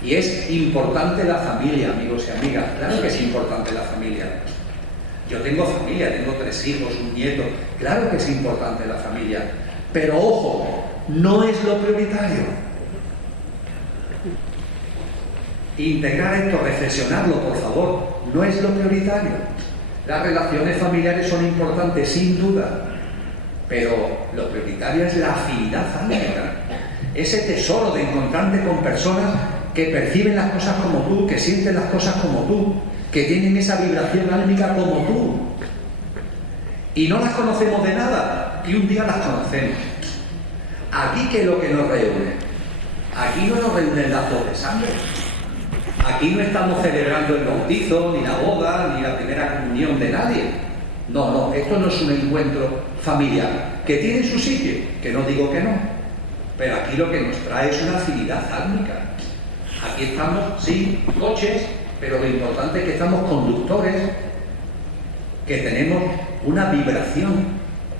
Y es importante la familia, amigos y amigas, claro que es importante la familia. Yo tengo familia, tengo 3 hijos, un nieto, claro que es importante la familia, pero ojo, no es lo prioritario. Integrar esto, reflexionarlo, por favor, no es lo prioritario. Las relaciones familiares son importantes, sin duda, pero lo prioritario es la afinidad álmica, ese tesoro de encontrarte con personas que perciben las cosas como tú, que sienten las cosas como tú, que tienen esa vibración álmica como tú. Y no las conocemos de nada, y un día las conocemos. Aquí, ¿qué es lo que nos reúne? Aquí no nos reúnen lazos de sangre. Aquí no estamos celebrando el bautizo, ni la boda, ni la primera comunión de nadie. No, esto no es un encuentro familiar, que tiene su sitio, que no digo que no, pero aquí lo que nos trae es una afinidad álmica. Aquí estamos, sí, coches, pero lo importante es que estamos conductores, que tenemos una vibración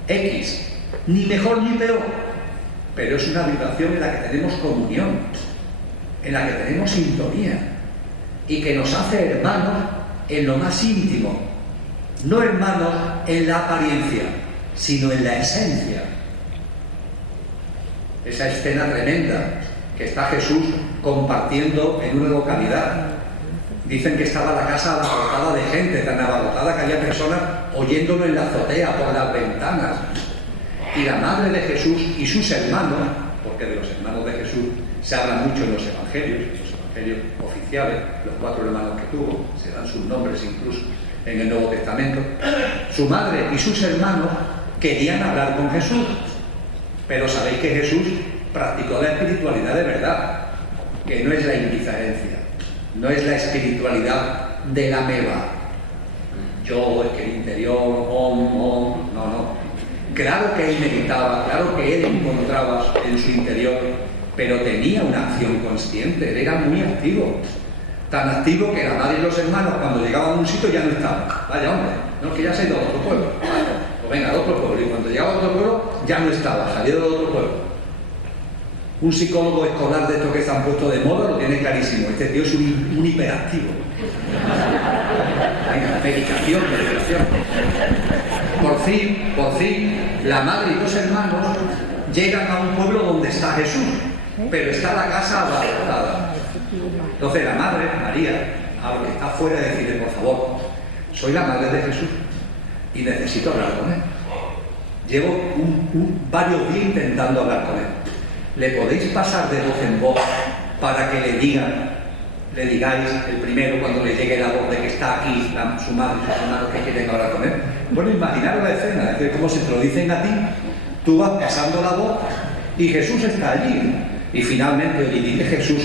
X, ni mejor ni peor, pero es una vibración en la que tenemos comunión, en la que tenemos sintonía, y que nos hace hermanos en lo más íntimo, no hermanos en la apariencia, sino en la esencia. Esa escena tremenda que está Jesús compartiendo en una localidad. Dicen que estaba la casa abarrotada de gente, tan abarrotada que había personas oyéndolo en la azotea, por las ventanas. Y la madre de Jesús y sus hermanos, porque de los hermanos de Jesús se habla mucho en los evangelios oficiales, los 4 hermanos que tuvo, se dan sus nombres incluso en el Nuevo Testamento. Su madre y sus hermanos querían hablar con Jesús, pero sabéis que Jesús practicó la espiritualidad de verdad, que no es la indiferencia, no es la espiritualidad de la meba. Yo, es que el interior, no. Claro que él meditaba, claro que él encontraba en su interior, pero tenía una acción consciente, él era muy activo. Tan activo que la madre y los hermanos, cuando llegaban a un sitio, ya no estaban. Vaya hombre, no es que ya se ha ido a otro pueblo. Pues venga, a otro pueblo. Y cuando llegaba a otro pueblo, ya no estaba, salió de otro pueblo. Un psicólogo escolar de estos que se han puesto de moda lo tiene clarísimo. Este tío es un hiperactivo. Venga, medicación. Por fin, la madre y los hermanos llegan a un pueblo donde está Jesús, pero está la casa abarrotada. Entonces la madre, María, a lo que está afuera, decide: por favor, soy la madre de Jesús y necesito hablar con él. Llevo varios días intentando hablar con él. ¿Le podéis pasar de voz en voz para que le digáis el primero, cuando le llegue la voz de que está aquí su madre y sus hermanos que quieren hablar con él? Bueno, imaginaros la escena, es como si te lo dicen a ti, tú vas pasando la voz y Jesús está allí. Y finalmente, oye, dile a Jesús,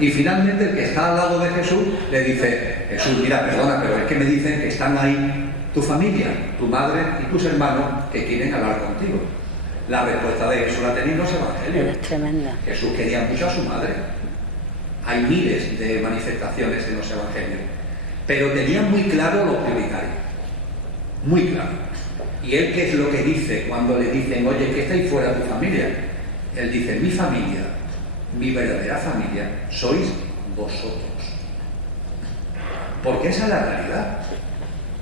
y finalmente el que está al lado de Jesús le dice: Jesús, mira, perdona, pero es que me dicen que están ahí tu familia, tu madre y tus hermanos que quieren hablar contigo. La respuesta de Jesús la tenéis en los evangelios. Es tremenda. Jesús quería mucho a su madre. Hay miles de manifestaciones en los evangelios, pero tenía muy claro lo prioritario, muy claro. ¿Y él qué es lo que dice cuando le dicen: oye, que estáis fuera de tu familia? Él dice: mi familia, mi verdadera familia, sois vosotros. Porque esa es la realidad.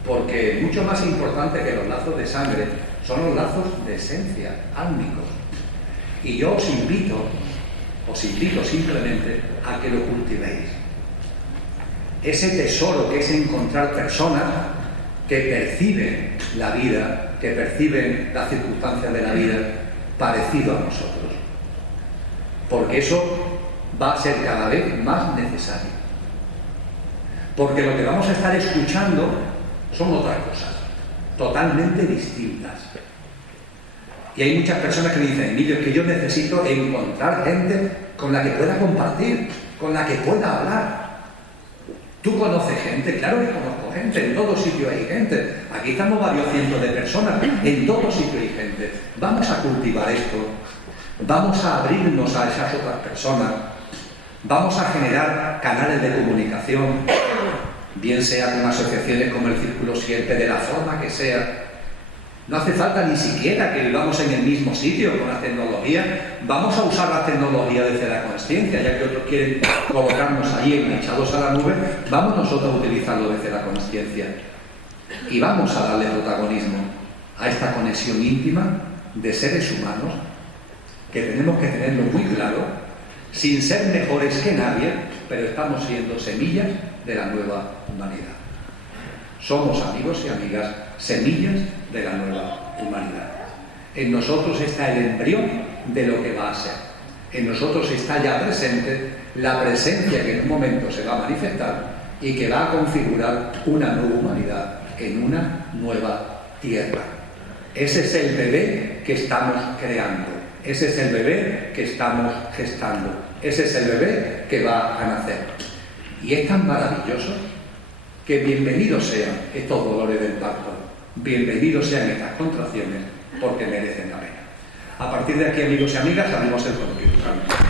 Porque mucho más importante que los lazos de sangre son los lazos de esencia, álmicos. Y yo os invito simplemente a que lo cultivéis. Ese tesoro que es encontrar personas que perciben la vida, que perciben las circunstancias de la vida parecido a nosotros. Porque eso va a ser cada vez más necesario. Porque lo que vamos a estar escuchando son otras cosas, totalmente distintas. Y hay muchas personas que me dicen: Emilio, es que yo necesito encontrar gente con la que pueda compartir, con la que pueda hablar. ¿Tú conoces gente? Claro que conozco gente, en todo sitio hay gente. Aquí estamos varios cientos de personas, en todo sitio hay gente. Vamos a cultivar esto, vamos a abrirnos a esas otras personas, vamos a generar canales de comunicación, bien sea con asociaciones como el Círculo Sierpe, de la forma que sea. No hace falta ni siquiera que vivamos en el mismo sitio con la tecnología. Vamos a usar la tecnología desde la consciencia, ya que otros quieren colocarnos ahí enganchados a la nube. Vamos nosotros a utilizarlo desde la consciencia y vamos a darle protagonismo a esta conexión íntima de seres humanos que tenemos que tenerlo muy claro, sin ser mejores que nadie, pero estamos siendo semillas de la nueva humanidad. Somos amigos y amigas, semillas de la nueva humanidad. En nosotros está el embrión de lo que va a ser. En nosotros está ya presente la presencia que en un momento se va a manifestar y que va a configurar una nueva humanidad en una nueva tierra. Ese es el bebé que estamos creando. Ese es el bebé que estamos gestando. Ese es el bebé que va a nacer. Y es tan maravilloso que bienvenidos sean estos dolores del parto, bienvenidos sean estas contracciones, porque merecen la pena. A partir de aquí, amigos y amigas, abrimos el concurso.